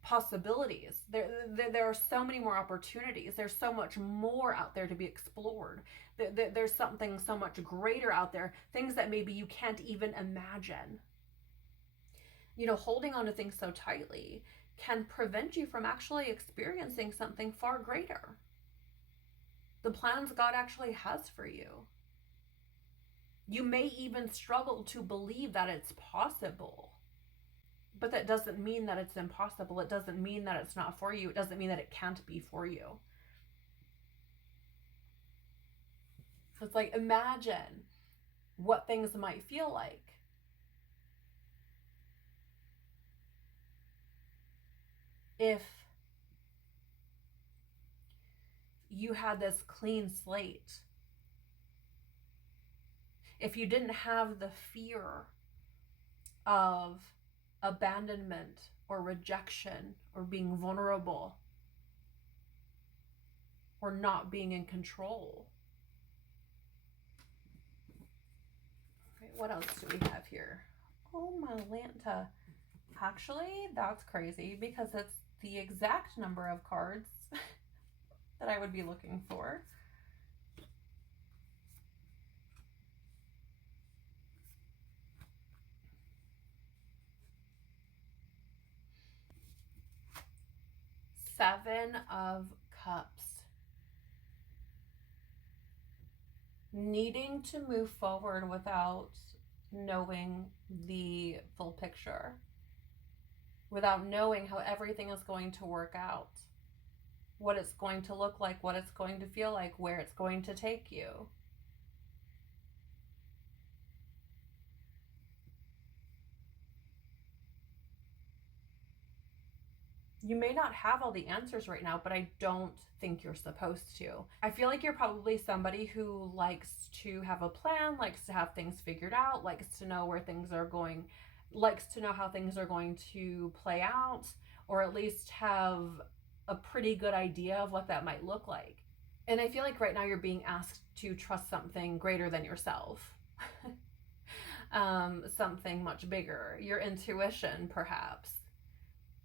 possibilities. There are so many more opportunities. There's so much more out there to be explored. There's something so much greater out there, things that maybe you can't even imagine. You know, holding on to things so tightly can prevent you from actually experiencing something far greater. The plans God actually has for you. You may even struggle to believe that it's possible. But that doesn't mean that it's impossible. It doesn't mean that it's not for you. It doesn't mean that it can't be for you. It's like, imagine what things might feel like if you had this clean slate. if you didn't have the fear of abandonment or rejection or being vulnerable or not being in control. Okay, what else do we have here? Oh, my Lanta. Actually, that's crazy because it's the exact number of cards that I would be looking for. Seven of Cups. Needing to move forward without knowing the full picture, without knowing how everything is going to work out, what it's going to look like, what it's going to feel like, where it's going to take you. You may not have all the answers right now, but I don't think you're supposed to. I feel like you're probably somebody who likes to have a plan, likes to have things figured out, likes to know where things are going, likes to know how things are going to play out, or at least have a pretty good idea of what that might look like. And I feel like right now you're being asked to trust something greater than yourself. Something much bigger, your intuition perhaps.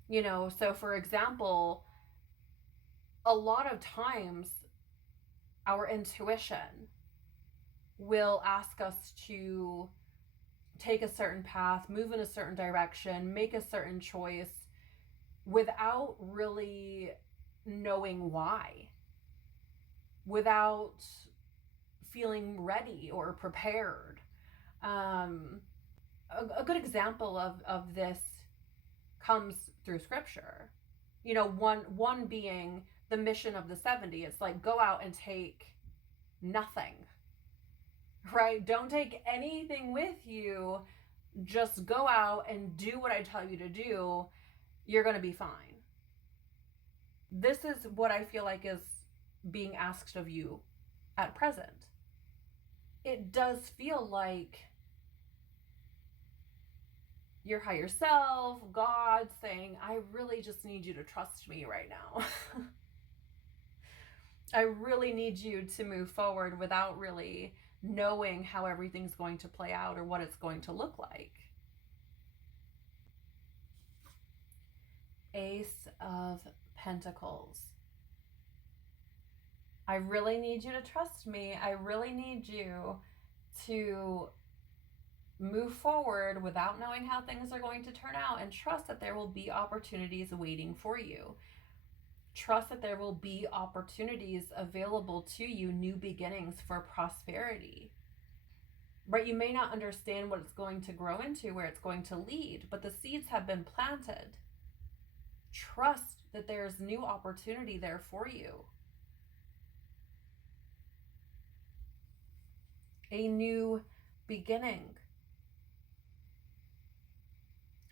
You know, so for example, a lot of times our intuition will ask us to take a certain path, move in a certain direction, make a certain choice without really knowing why, without feeling ready or prepared. A good example of this comes through scripture. You know, one being the mission of the 70. It's like, go out and take nothing, right? Don't take anything with you. Just go out and do what I tell you to do. You're going to be fine. This is what I feel like is being asked of you at present. It does feel like your higher self, God, saying, I really just need you to trust me right now. I really need you to move forward without really knowing how everything's going to play out or what it's going to look like. Ace of Pentacles. I really need you to trust me. I really need you to move forward without knowing how things are going to turn out, and trust that there will be opportunities waiting for you. Trust that there will be opportunities available to you, new beginnings for prosperity. Right? You may not understand what it's going to grow into, where it's going to lead, but the seeds have been planted. Trust that there's new opportunity there for you. A new beginning.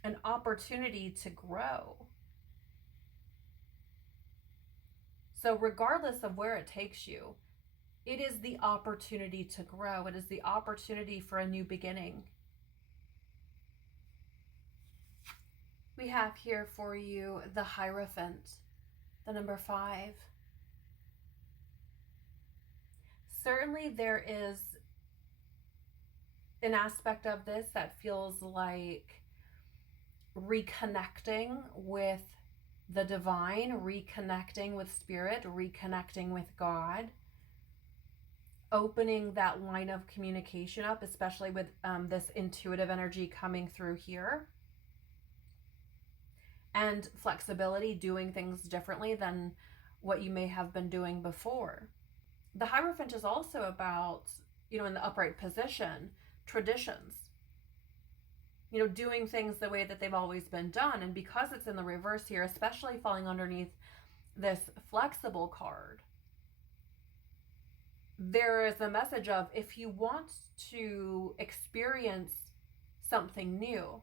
An opportunity to grow. So regardless of where it takes you, it is the opportunity to grow. It is the opportunity for a new beginning. We have here for you the Hierophant, the number 5. Certainly there is an aspect of this that feels like reconnecting with the divine, reconnecting with spirit, reconnecting with God, opening that line of communication up, especially with this intuitive energy coming through here, and flexibility, doing things differently than what you may have been doing before. The Hierophant is also about, you know, in the upright position, traditions. You know, doing things the way that they've always been done. And because it's in the reverse here, especially falling underneath this flexible card, there is a message of, if you want to experience something new,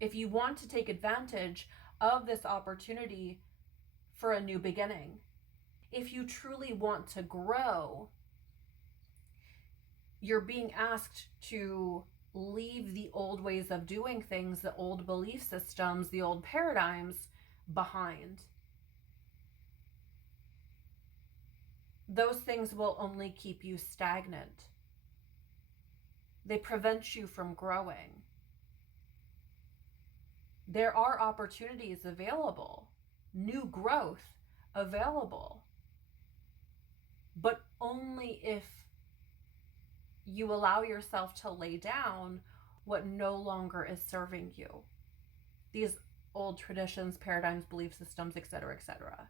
if you want to take advantage of this opportunity for a new beginning, if you truly want to grow, You're being asked to leave the old ways of doing things, the old belief systems, the old paradigms behind. Those things will only keep you stagnant. They prevent you from growing. There are opportunities available, new growth available, but only if you allow yourself to lay down what no longer is serving you. These old traditions, paradigms, belief systems, etc., etc.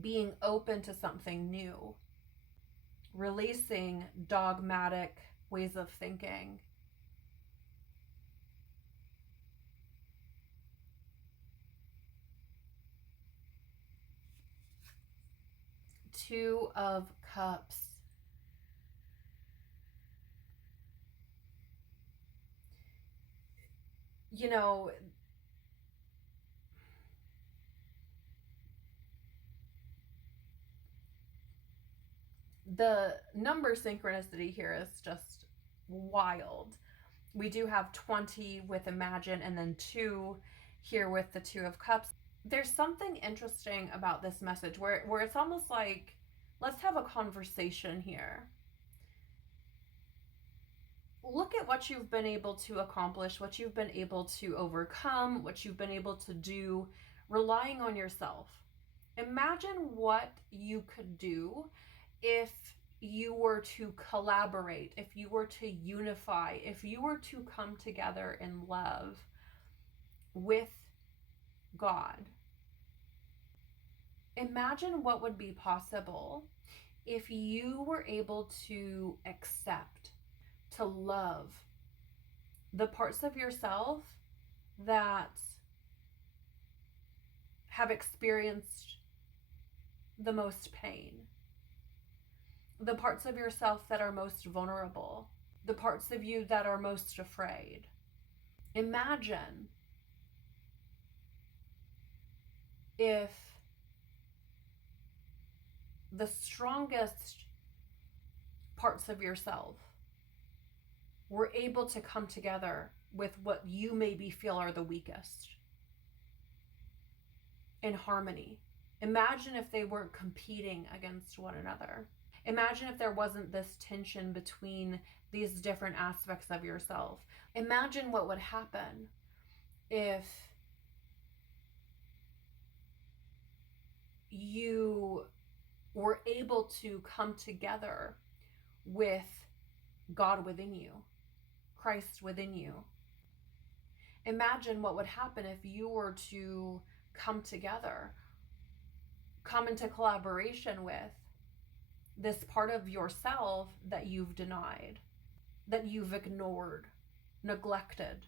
Being open to something new, releasing dogmatic ways of thinking. Two of Cups. You know, the number synchronicity here is just wild. We do have 20 with Imagine and then 2 here with the Two of Cups. There's something interesting about this message where it's almost like, let's have a conversation here. Look at what you've been able to accomplish, what you've been able to overcome, what you've been able to do, relying on yourself. Imagine what you could do if you were to collaborate, if you were to unify, if you were to come together in love with God. Imagine what would be possible if you were able to accept, to love the parts of yourself that have experienced the most pain, the parts of yourself that are most vulnerable, the parts of you that are most afraid. Imagine if the strongest parts of yourself were able to come together with what you maybe feel are the weakest in harmony. Imagine if they weren't competing against one another. Imagine if there wasn't this tension between these different aspects of yourself. Imagine what would happen if you were able to come together with God within you, Christ within you. Imagine what would happen if you were to come together, come into collaboration with this part of yourself that you've denied, that you've ignored, neglected.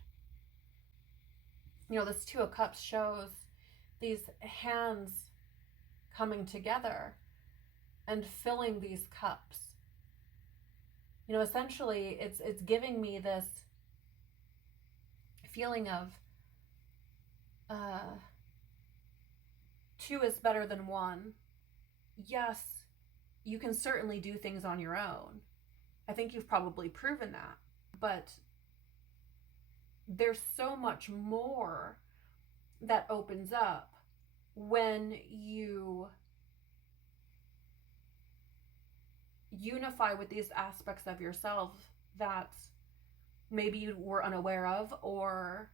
You know, this Two of Cups shows these hands coming together and filling these cups. You know, essentially it's giving me this feeling of two is better than one. Yes, you can certainly do things on your own. I think you've probably proven that. But there's so much more that opens up when you unify with these aspects of yourself that maybe you were unaware of or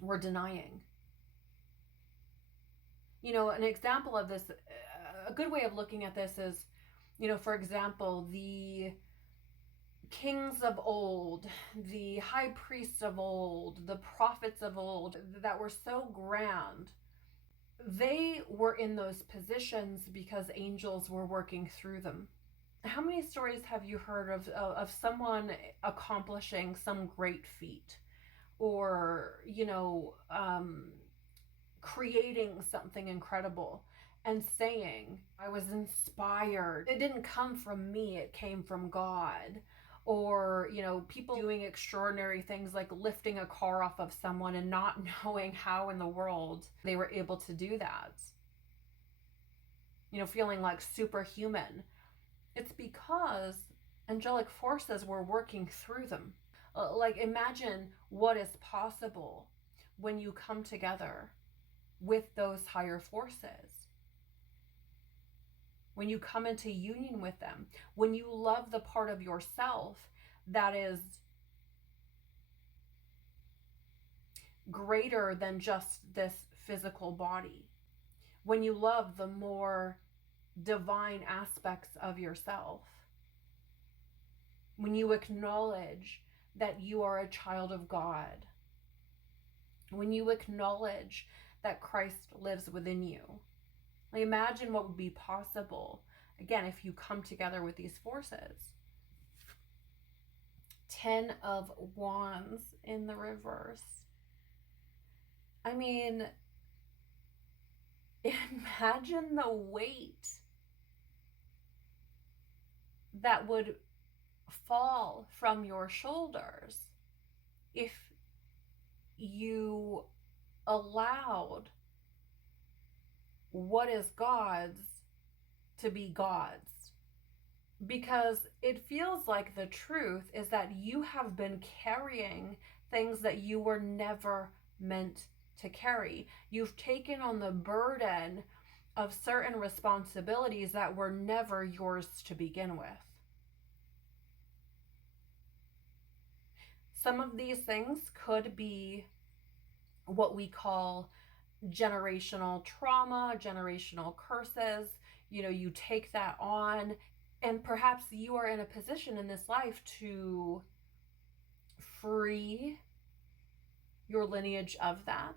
were denying. You know, an example of this, a good way of looking at this is, you know, for example, the kings of old, the high priests of old, the prophets of old that were so grand, they were in those positions because angels were working through them. How many stories have you heard of someone accomplishing some great feat, or, you know, creating something incredible and saying, I was inspired. It didn't come from me, it came from God. Or, you know, people doing extraordinary things like lifting a car off of someone and not knowing how in the world they were able to do that. You know, feeling like superhuman. It's because angelic forces were working through them. Like, imagine what is possible when you come together with those higher forces. When you come into union with them, when you love the part of yourself that is greater than just this physical body, when you love the more divine aspects of yourself, when you acknowledge that you are a child of God, when you acknowledge that Christ lives within you. Imagine what would be possible, again, if you come together with these forces. 10 of Wands in the reverse. I mean, imagine the weight that would fall from your shoulders if you allowed what is God's to be God's. Because it feels like the truth is that you have been carrying things that you were never meant to carry. You've taken on the burden of certain responsibilities that were never yours to begin with. Some of these things could be what we call generational trauma, generational curses. You know, you take that on, and perhaps you are in a position in this life to free your lineage of that.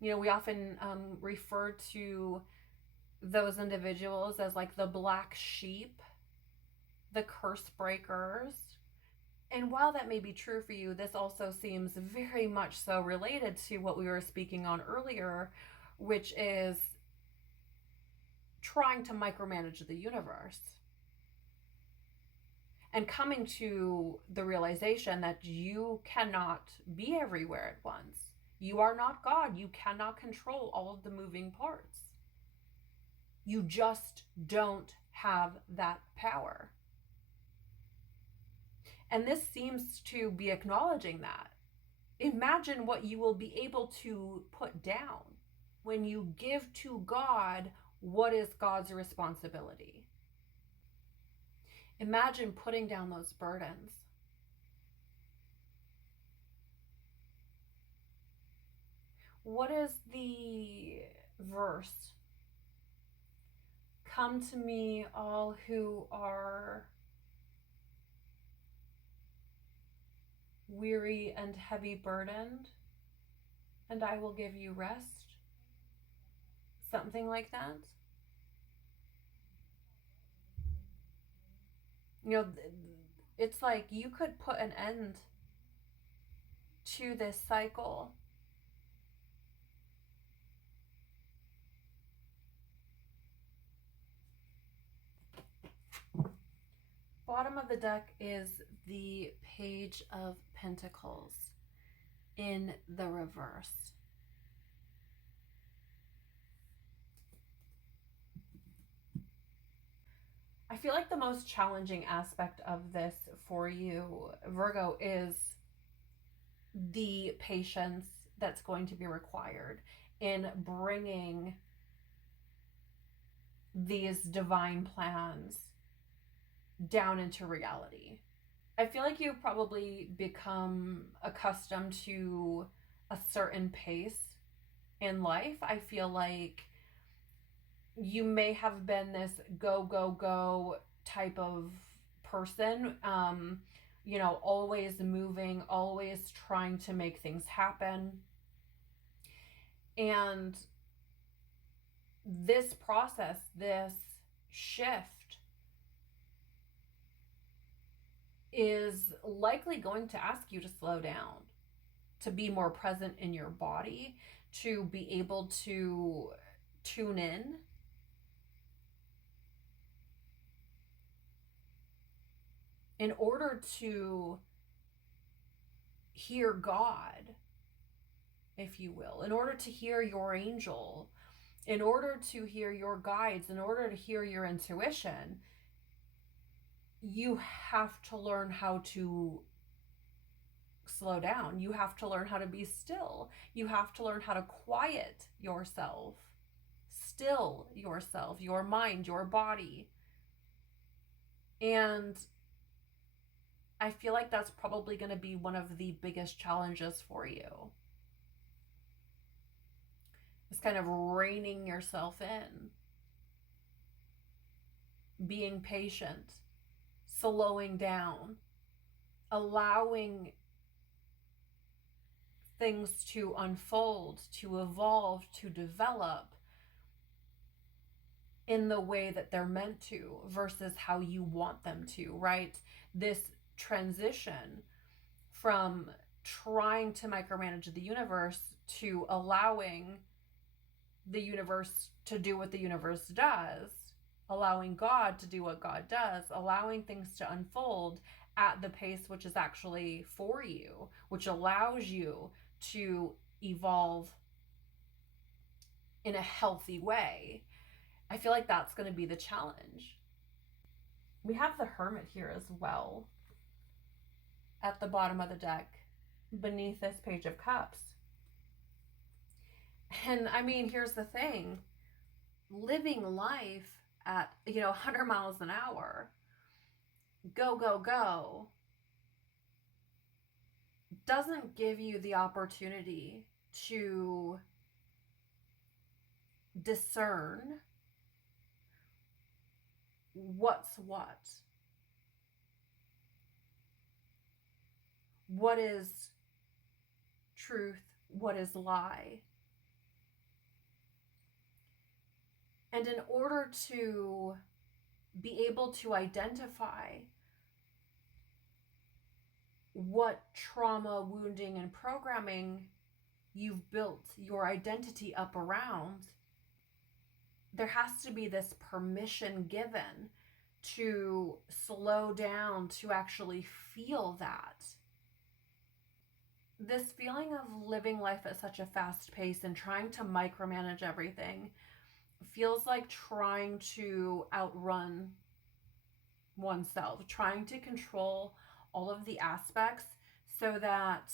You know, we often refer to those individuals as like the black sheep, the curse breakers. And while that may be true for you, this also seems very much so related to what we were speaking on earlier, which is trying to micromanage the universe and coming to the realization that you cannot be everywhere at once. You are not God. You cannot control all of the moving parts. You just don't have that power. And this seems to be acknowledging that. Imagine what you will be able to put down when you give to God what is God's responsibility. Imagine putting down those burdens. What is the verse? Come to me, all who are weary and heavy burdened, and I will give you rest. Something like that. You know, it's like you could put an end to this cycle. Bottom of the deck is the Page of Pentacles in the reverse. I feel like the most challenging aspect of this for you, Virgo, is the patience that's going to be required in bringing these divine plans down into reality. I feel like you've probably become accustomed to a certain pace in life. I feel like you may have been this go, go, go type of person, you know, always moving, always trying to make things happen. And this process, this shift, is likely going to ask you to slow down, to be more present in your body, to be able to tune in order to hear God, if you will, in order to hear your angel, In order to hear your guides, in order to hear your intuition, you have to learn how to slow down. You have to learn how to be still. You have to learn how to quiet yourself, still yourself, your mind, your body. And I feel like that's probably going to be one of the biggest challenges for you. It's kind of reining yourself in, being patient, slowing down, allowing things to unfold, to evolve, to develop in the way that they're meant to versus how you want them to, right? This transition from trying to micromanage the universe to allowing the universe to do what the universe does, allowing God to do what God does, allowing things to unfold at the pace which is actually for you, which allows you to evolve in a healthy way. I feel like that's going to be the challenge. We have the Hermit here as well at the bottom of the deck beneath this Page of Cups. And I mean, here's the thing. Living life at, 100 miles an hour, go, go, go, doesn't give you the opportunity to discern what's what is truth, what is lie. And in order to be able to identify what trauma, wounding, and programming you've built your identity up around, there has to be this permission given to slow down, to actually feel that. This feeling of living life at such a fast pace and trying to micromanage everything feels like trying to outrun oneself, trying to control all of the aspects so that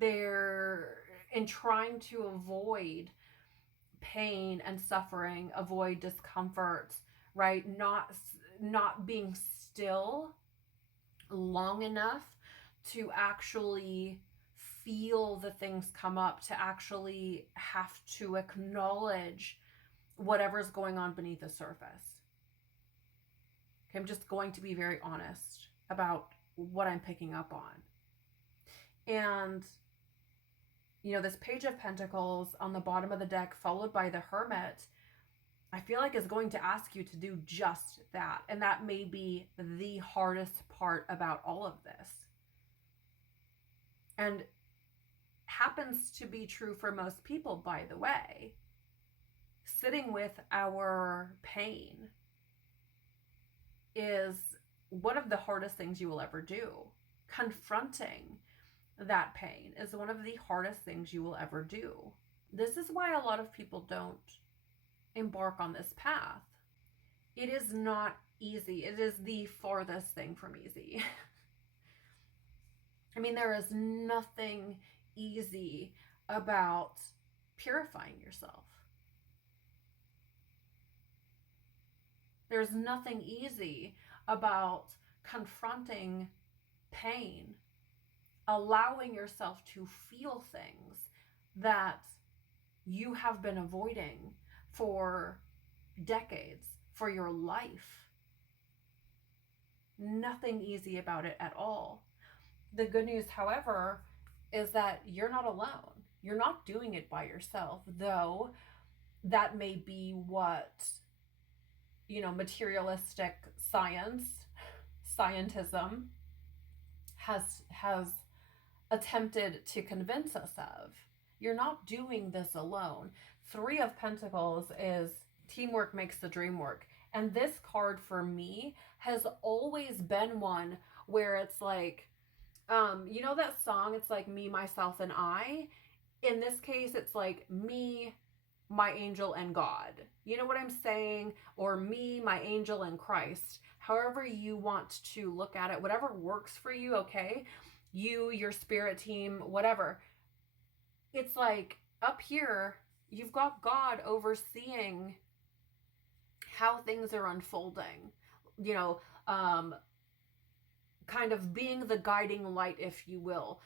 they're in trying to avoid pain and suffering, avoid discomfort, right? Not being still long enough to actually feel the things come up, to actually have to acknowledge whatever's going on beneath the surface. Okay, I'm just going to be very honest about what I'm picking up on. And, this Page of Pentacles on the bottom of the deck, followed by the Hermit, I feel like is going to ask you to do just that. And that may be the hardest part about all of this. And happens to be true for most people, by the way. Sitting with our pain is one of the hardest things you will ever do. Confronting that pain is one of the hardest things you will ever do. This is why a lot of people don't embark on this path. It is not easy. It is the farthest thing from easy. I mean, there is nothing easy about purifying yourself. There's nothing easy about confronting pain, allowing yourself to feel things that you have been avoiding for decades, for your life. Nothing easy about it at all. The good news, however, is that you're not alone. You're not doing it by yourself, though that may be what, materialistic scientism has attempted to convince us of. You're not doing this alone. 3 of Pentacles is teamwork makes the dream work. And this card for me has always been one where it's like, that song, it's like me, myself, and I. In this case, it's like me, my angel, and God. You know what I'm saying? Or me, my angel, and Christ. However you want to look at it, whatever works for you, okay? You, your spirit team, whatever. It's like up here, you've got God overseeing how things are unfolding. You know, kind of being the guiding light, if you will.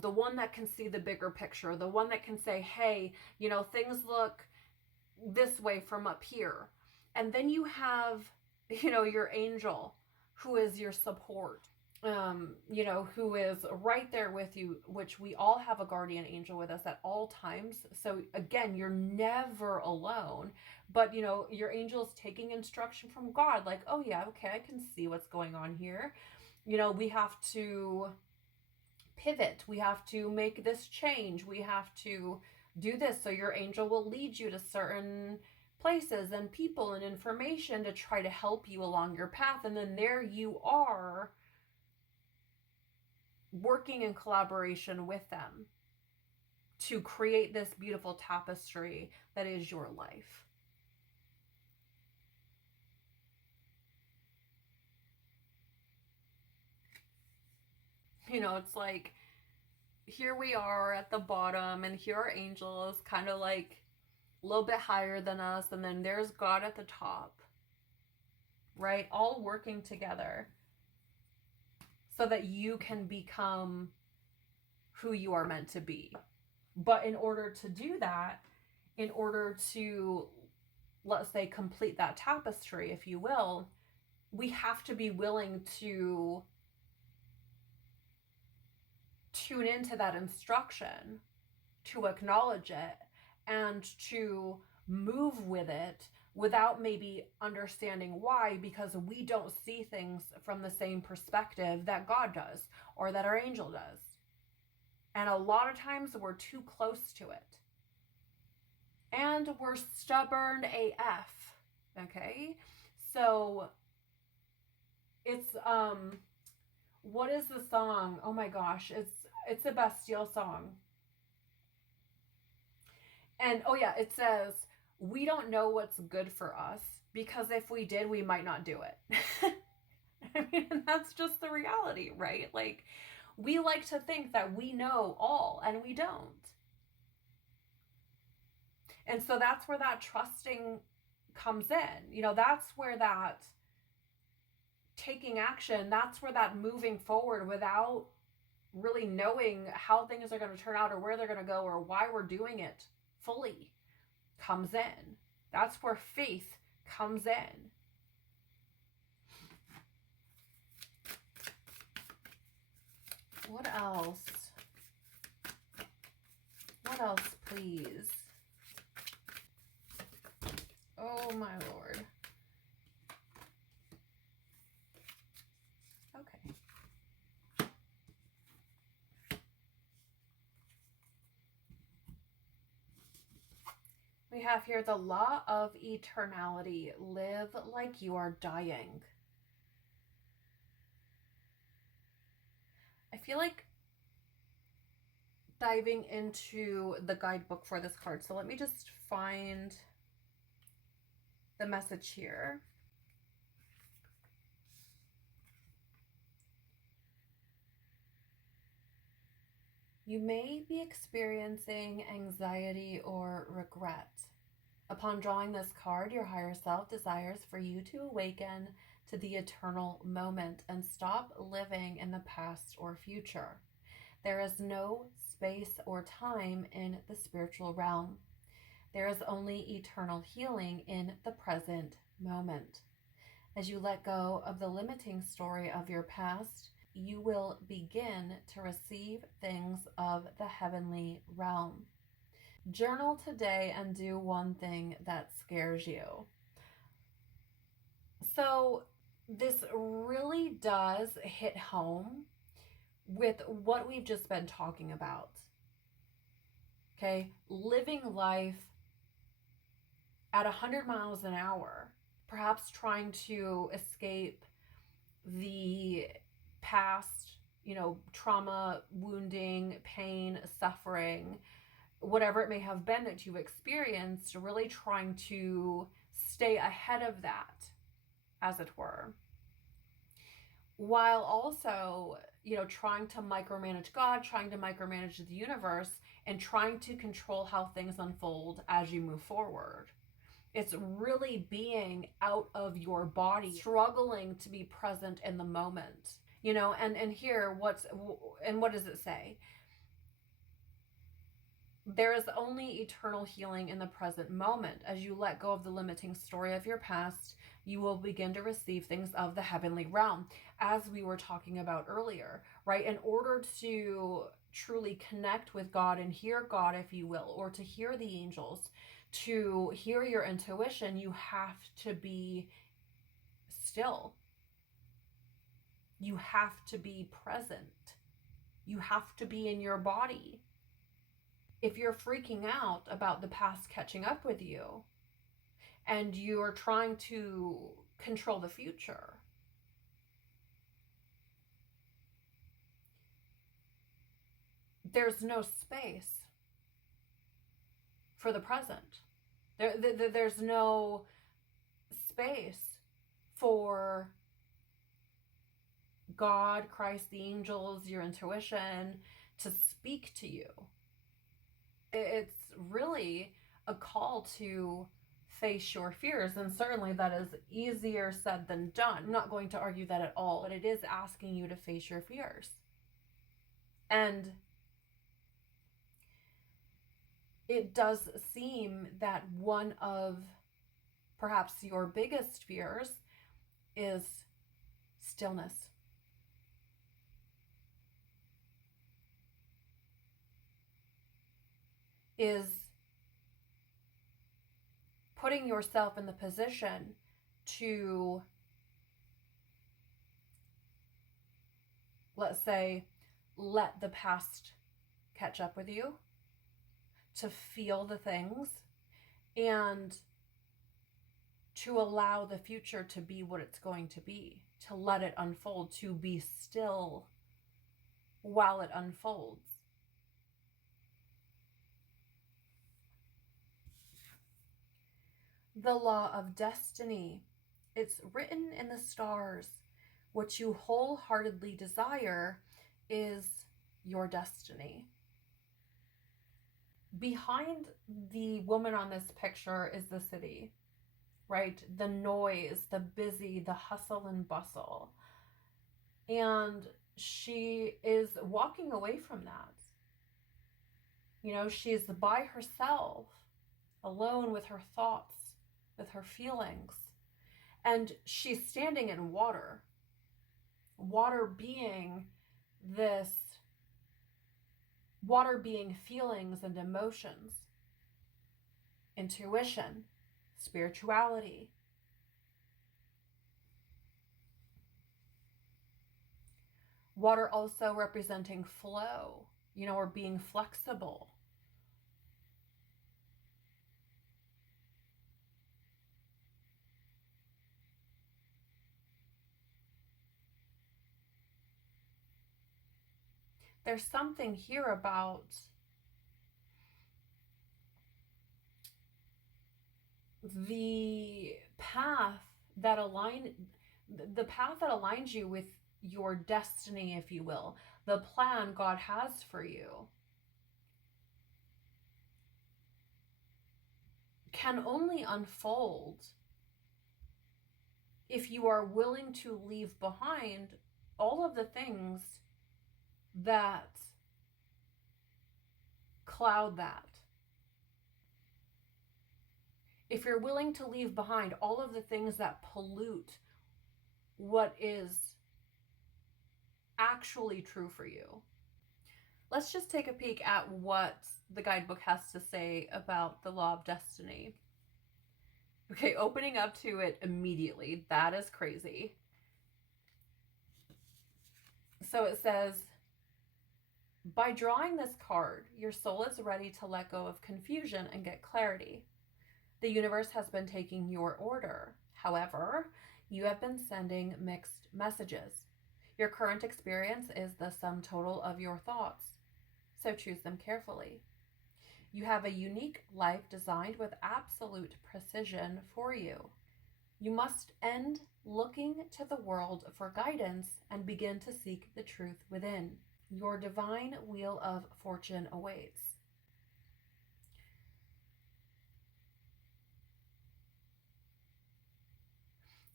The one that can see the bigger picture, the one that can say, hey, you know, things look this way from up here. And then you have, you know, your angel, who is your support, you know, who is right there with you, which we all have a guardian angel with us at all times. So again, you're never alone, but you know, your angel is taking instruction from God, like, oh yeah, okay, I can see what's going on here. You know, we have to pivot. We have to make this change. We have to do this. So your angel will lead you to certain places and people and information to try to help you along your path. And then there you are working in collaboration with them to create this beautiful tapestry that is your life. You know, it's like, here we are at the bottom, and here are angels kind of like a little bit higher than us, and then there's God at the top, right? All working together so that you can become who you are meant to be. But in order to do that, in order to, let's say, complete that tapestry, if you will, we have to be willing to tune into that instruction, to acknowledge it, and to move with it without maybe understanding why, because we don't see things from the same perspective that God does or that our angel does. And a lot of times we're too close to it. And we're stubborn AF, okay? So it's, what is the song? Oh my gosh, it's a Bastille song. And oh yeah, it says, we don't know what's good for us, because if we did, we might not do it. I mean, that's just the reality, right? Like, we like to think that we know all, and we don't. And so that's where that trusting comes in. You know, that's where that taking action, that's where that moving forward without really knowing how things are going to turn out or where they're going to go or why we're doing it fully comes in. That's where faith comes in. What else? What else, please? Oh my Lord. Okay. We have here the law of eternality. Live like you are dying. I feel like diving into the guidebook for this card. So let me just find the message here. You may be experiencing anxiety or regret. Upon drawing this card, your higher self desires for you to awaken to the eternal moment and stop living in the past or future. There is no space or time in the spiritual realm. There is only eternal healing in the present moment. As you let go of the limiting story of your past, you will begin to receive things of the heavenly realm. Journal today and do one thing that scares you. So this really does hit home with what we've just been talking about. Okay, living life at 100 miles an hour, perhaps trying to escape the past, you know, trauma, wounding, pain, suffering, whatever it may have been that you've experienced, really trying to stay ahead of that, as it were, while also, trying to micromanage God, trying to micromanage the universe, and trying to control how things unfold as you move forward. It's really being out of your body, struggling to be present in the moment, and here what does it say? There is only eternal healing in the present moment. As you let go of the limiting story of your past, you will begin to receive things of the heavenly realm, as we were talking about earlier, right? In order to truly connect with God and hear God, if you will, or to hear the angels, to hear your intuition, you have to be still. You have to be present. You have to be in your body. If you're freaking out about the past catching up with you and you're trying to control the future, there's no space for the present. There's no space for God, Christ, the angels, your intuition to speak to you. It's really a call to face your fears, and certainly that is easier said than done. I'm not going to argue that at all, but it is asking you to face your fears. And it does seem that one of perhaps your biggest fears is stillness. Is putting yourself in the position to, let's say, let the past catch up with you, to feel the things, and to allow the future to be what it's going to be, to let it unfold, to be still while it unfolds. The law of destiny. It's written in the stars. What you wholeheartedly desire is your destiny. Behind the woman on this picture is the city, right? The noise, the busy, the hustle and bustle. And she is walking away from that. She's by herself, alone with her thoughts, with her feelings. And she's standing in water. Water being feelings and emotions, intuition, spirituality. Water also representing flow, or being flexible. There's something here about the path that aligns you with your destiny, if you will, the plan God has for you, can only unfold if you are willing to leave behind all of the things that cloud that. If you're willing to leave behind all of the things that pollute what is actually true for you. Let's just take a peek at what the guidebook has to say about the law of destiny. Okay, opening up to it immediately. That is crazy. So it says, by drawing this card, your soul is ready to let go of confusion and get clarity. The universe has been taking your order. However, you have been sending mixed messages. Your current experience is the sum total of your thoughts, so choose them carefully. You have a unique life designed with absolute precision for you. You must end looking to the world for guidance and begin to seek the truth within. Your divine wheel of fortune awaits.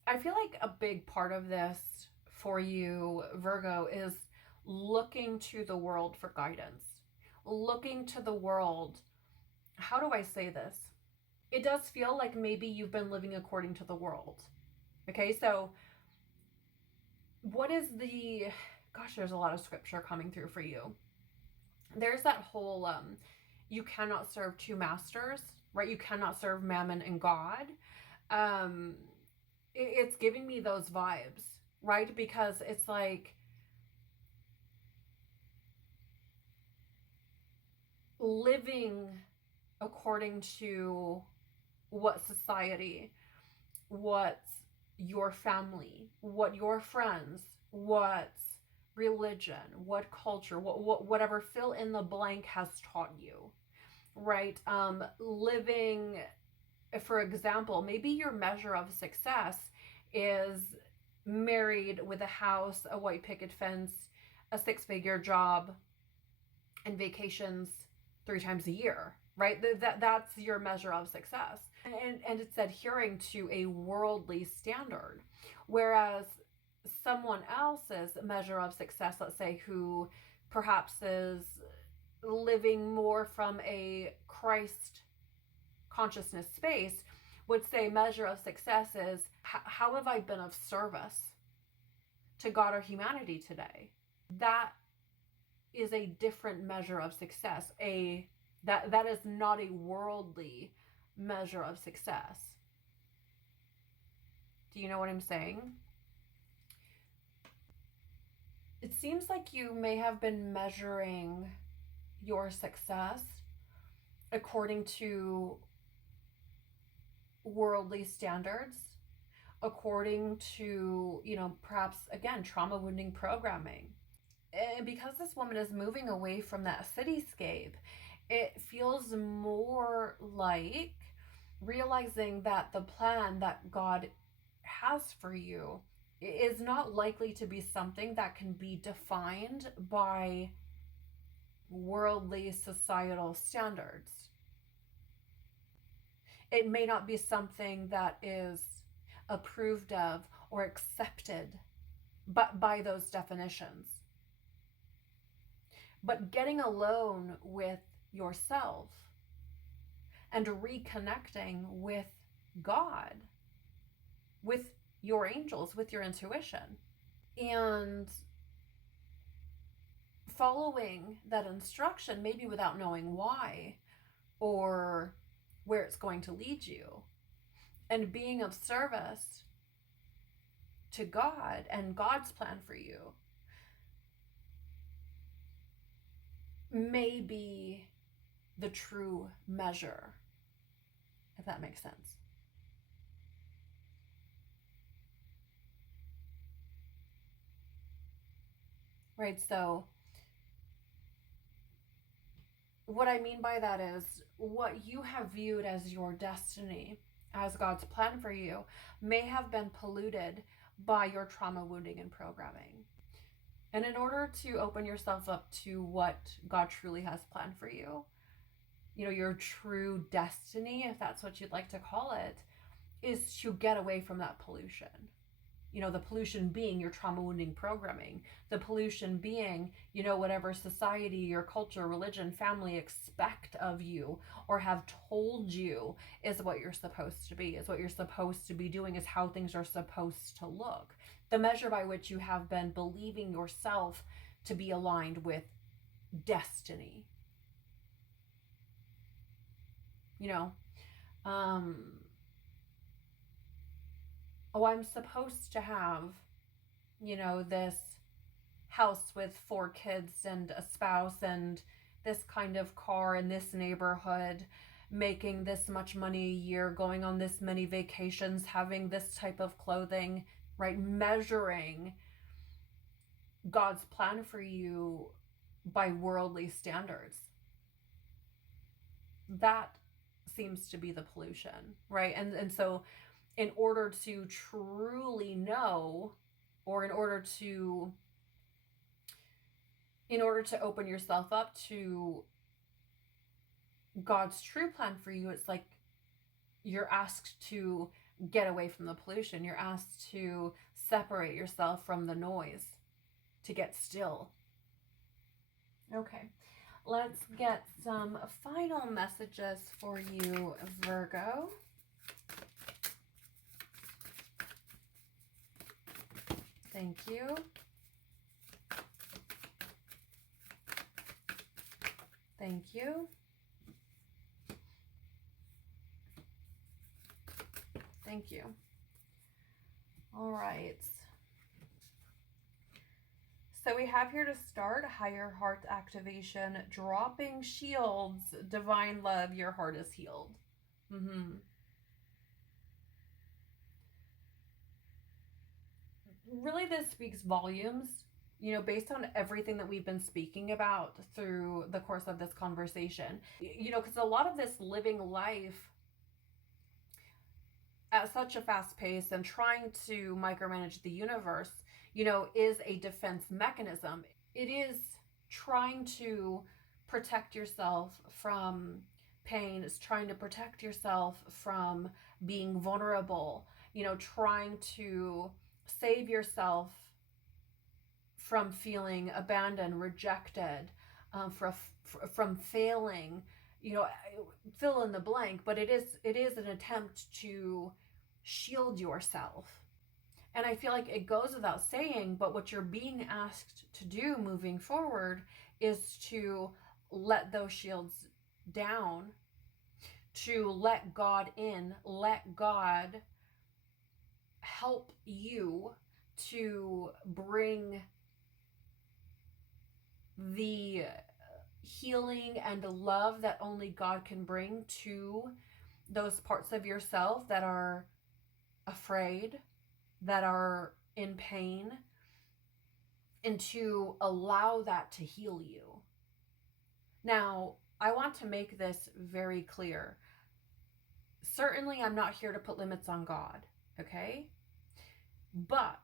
I feel like a big part of this for you, Virgo, is looking to the world for guidance. Looking to the world. How do I say this? It does feel like maybe you've been living according to the world. Okay, so what is the... Gosh, there's a lot of scripture coming through for you. There's that whole, you cannot serve two masters, right? You cannot serve Mammon and God. It's giving me those vibes, right? Because it's like living according to what society, what your family, what your friends, what religion, what culture, whatever fill in the blank has taught you, right? Living, for example, maybe your measure of success is married with a house, a white picket fence, a six-figure job, and vacations 3 times a year, right? That's your measure of success. And it's adhering to a worldly standard. Whereas someone else's measure of success, let's say, who perhaps is living more from a Christ consciousness space, would say measure of success is how have I been of service to God or humanity today? That is a different measure of success. That is not a worldly measure of success. Do you know what I'm saying? It seems like you may have been measuring your success according to worldly standards, according to, perhaps, again, trauma wounding programming. And because this woman is moving away from that cityscape, it feels more like realizing that the plan that God has for you is not likely to be something that can be defined by worldly societal standards. It may not be something that is approved of or accepted by those definitions. But getting alone with yourself and reconnecting with God, with your angels, with your intuition, and following that instruction, maybe without knowing why or where it's going to lead you, and being of service to God and God's plan for you, may be the true measure, if that makes sense. Right, so what I mean by that is what you have viewed as your destiny, as God's plan for you, may have been polluted by your trauma wounding and programming. And in order to open yourself up to what God truly has planned for you, your true destiny, if that's what you'd like to call it, is to get away from that pollution. The pollution being your trauma wounding programming, the pollution being, whatever society, your culture, religion, family expect of you or have told you is what you're supposed to be, is what you're supposed to be doing, is how things are supposed to look. The measure by which you have been believing yourself to be aligned with destiny. I'm supposed to have, this house with 4 kids and a spouse and this kind of car in this neighborhood, making this much money a year, going on this many vacations, having this type of clothing, right? Measuring God's plan for you by worldly standards. that seems to be the pollution, right? And so in order to truly know, or in order to open yourself up to God's true plan for you, it's like you're asked to get away from the pollution. You're asked to separate yourself from the noise, to get still. Okay, let's get some final messages for you, Virgo. Thank you. Thank you. Thank you. All right. So we have here to start higher heart activation, dropping shields, divine love, your heart is healed. Really, this speaks volumes, you know, based on everything that we've been speaking about through the course of this conversation, you know, because a lot of this living life at such a fast pace and trying to micromanage the universe, you know, is a defense mechanism. It is trying to protect yourself from pain. It's trying to protect yourself from being vulnerable, you know, trying to save yourself from feeling abandoned, rejected, from failing, you know, fill in the blank, but it is an attempt to shield yourself. And I feel like it goes without saying, but what you're being asked to do moving forward is to let those shields down, to let God in, let God help you to bring the healing and love that only God can bring to those parts of yourself that are afraid, that are in pain, and to allow that to heal you. Now, I want to make this very clear. Certainly, I'm not here to put limits on God, okay? But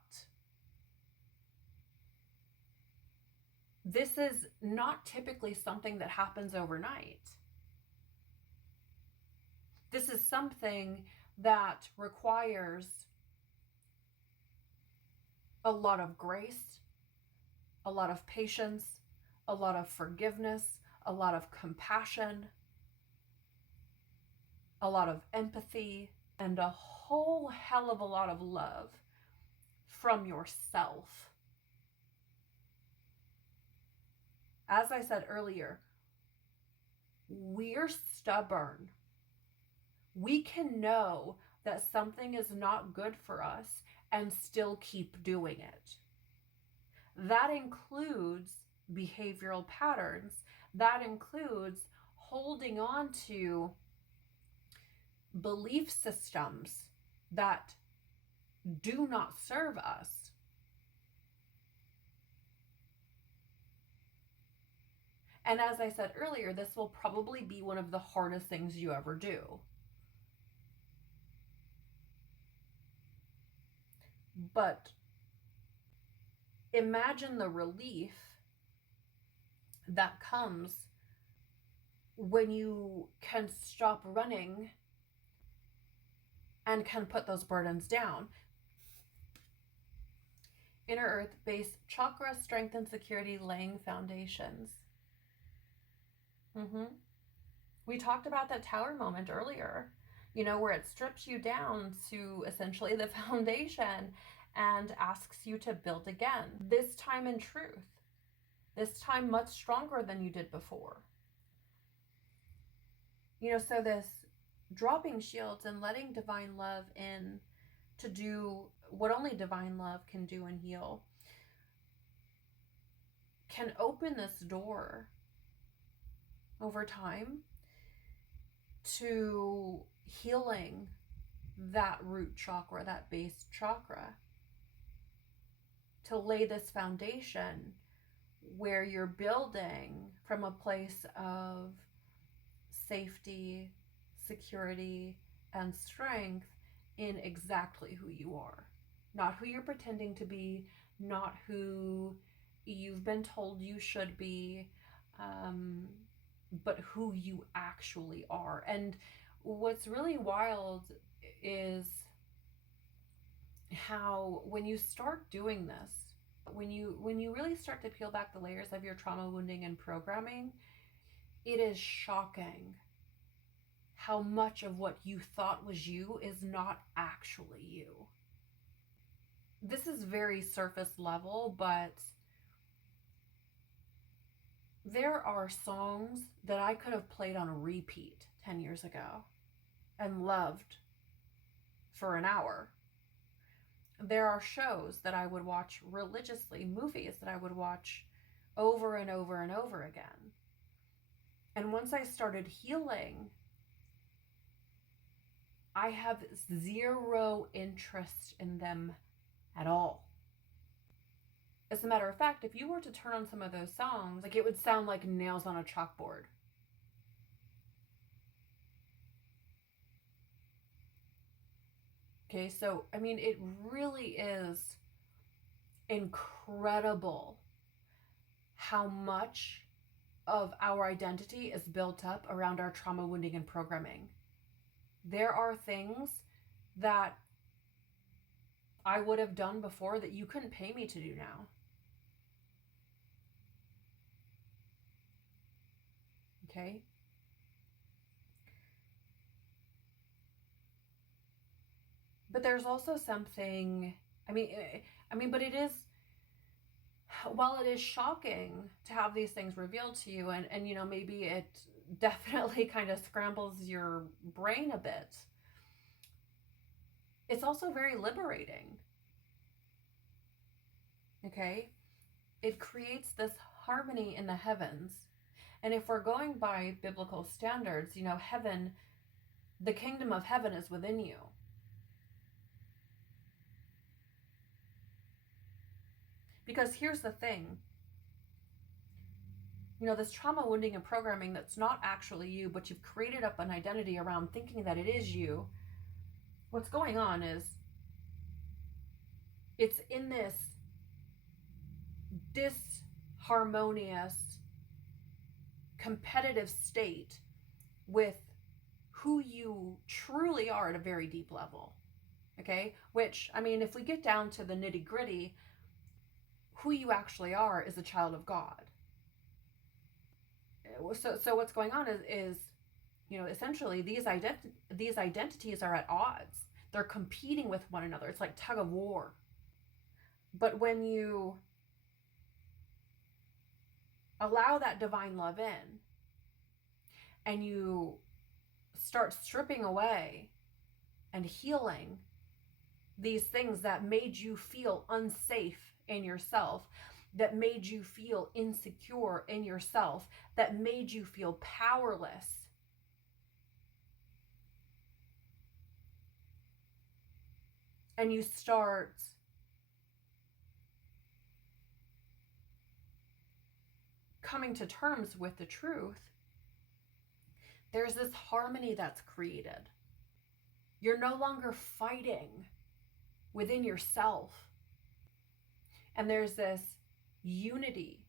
this is not typically something that happens overnight. This is something that requires a lot of grace, a lot of patience, a lot of forgiveness, a lot of compassion, a lot of empathy, and a whole hell of a lot of love from yourself. As I said earlier, we're stubborn. We can know that something is not good for us and still keep doing it. That includes behavioral patterns. That includes holding on to belief systems that do not serve us. And as I said earlier, this will probably be one of the hardest things you ever do. But imagine the relief that comes when you can stop running and can put those burdens down. Inner Earth base chakra, strength and security, laying foundations. We talked about that tower moment earlier, you know, where it strips you down to essentially the foundation and asks you to build again. This time in truth. This time much stronger than you did before. You know, so this dropping shields and letting divine love in to do what only divine love can do and heal can open this door over time to healing that root chakra, that base chakra, to lay this foundation where you're building from a place of safety, security, and strength in exactly who you are. Not who you're pretending to be, not who you've been told you should be, but who you actually are. And what's really wild is how when you start doing this, when you really start to peel back the layers of your trauma, wounding, and programming, it is shocking how much of what you thought was you is not actually you. This is very surface level, but there are songs that I could have played on a repeat 10 years ago and loved for an hour. There are shows that I would watch religiously, movies that I would watch over and over and over again. And once I started healing, I have zero interest in them at all. As a matter of fact, if you were to turn on some of those songs, like, it would sound like nails on a chalkboard. Okay, so, I mean, it really is incredible how much of our identity is built up around our trauma, wounding, and programming. There are things that I would have done before that you couldn't pay me to do now. Okay? But there's also something, but it is, while it is shocking to have these things revealed to you, and maybe it definitely kind of scrambles your brain a bit, it's also very liberating. Okay? It creates this harmony in the heavens. And if we're going by biblical standards, heaven, the kingdom of heaven is within you. Because here's the thing, this trauma, wounding, and programming that's not actually you, but you've created up an identity around thinking that it is you. What's going on is it's in this disharmonious, competitive state with who you truly are at a very deep level. Okay? Which, if we get down to the nitty-gritty, who you actually are is a child of God. So what's going on is essentially these identities are at odds. They're competing with one another. It's like tug of war. But when you allow that divine love in and you start stripping away and healing these things that made you feel unsafe in yourself, that made you feel insecure in yourself, that made you feel powerless, and you start coming to terms with the truth, there's this harmony that's created. You're no longer fighting within yourself. And there's this unity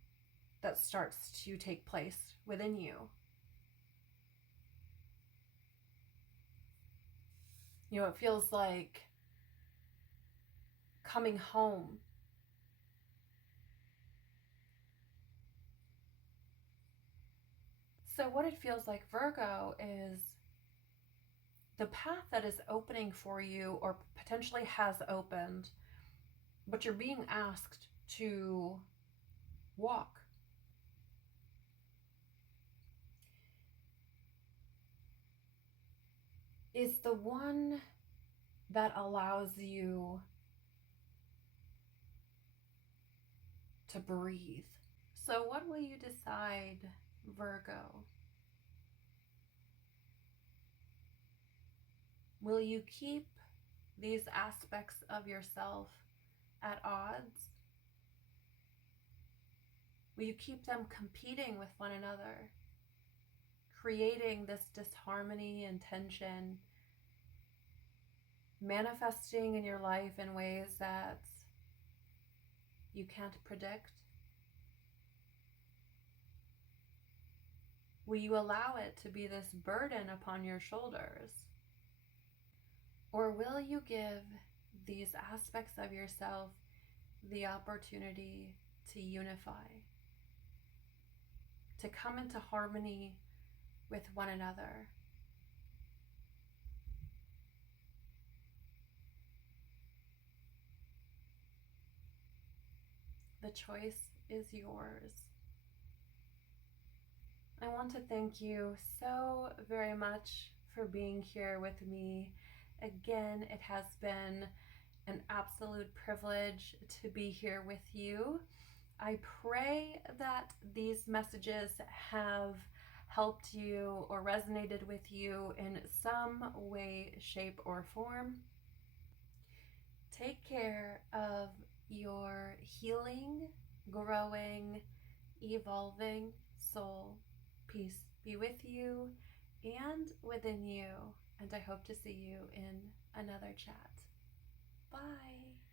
that starts to take place within you. It feels like coming home. So what it feels like, Virgo, is the path that is opening for you, or potentially has opened, but you're being asked to walk. Is the one that allows you to breathe. So what will you decide, Virgo? Will you keep these aspects of yourself at odds? Will you keep them competing with one another, creating this disharmony and tension, manifesting in your life in ways that you can't predict? Will you allow it to be this burden upon your shoulders? Or will you give these aspects of yourself the opportunity to unify, to come into harmony with one another? The choice is yours. I want to thank you so very much for being here with me. Again, it has been an absolute privilege to be here with you. I pray that these messages have helped you or resonated with you in some way, shape, or form. Take care of your healing, growing, evolving soul. Peace be with you and within you, and I hope to see you in another chat. Bye.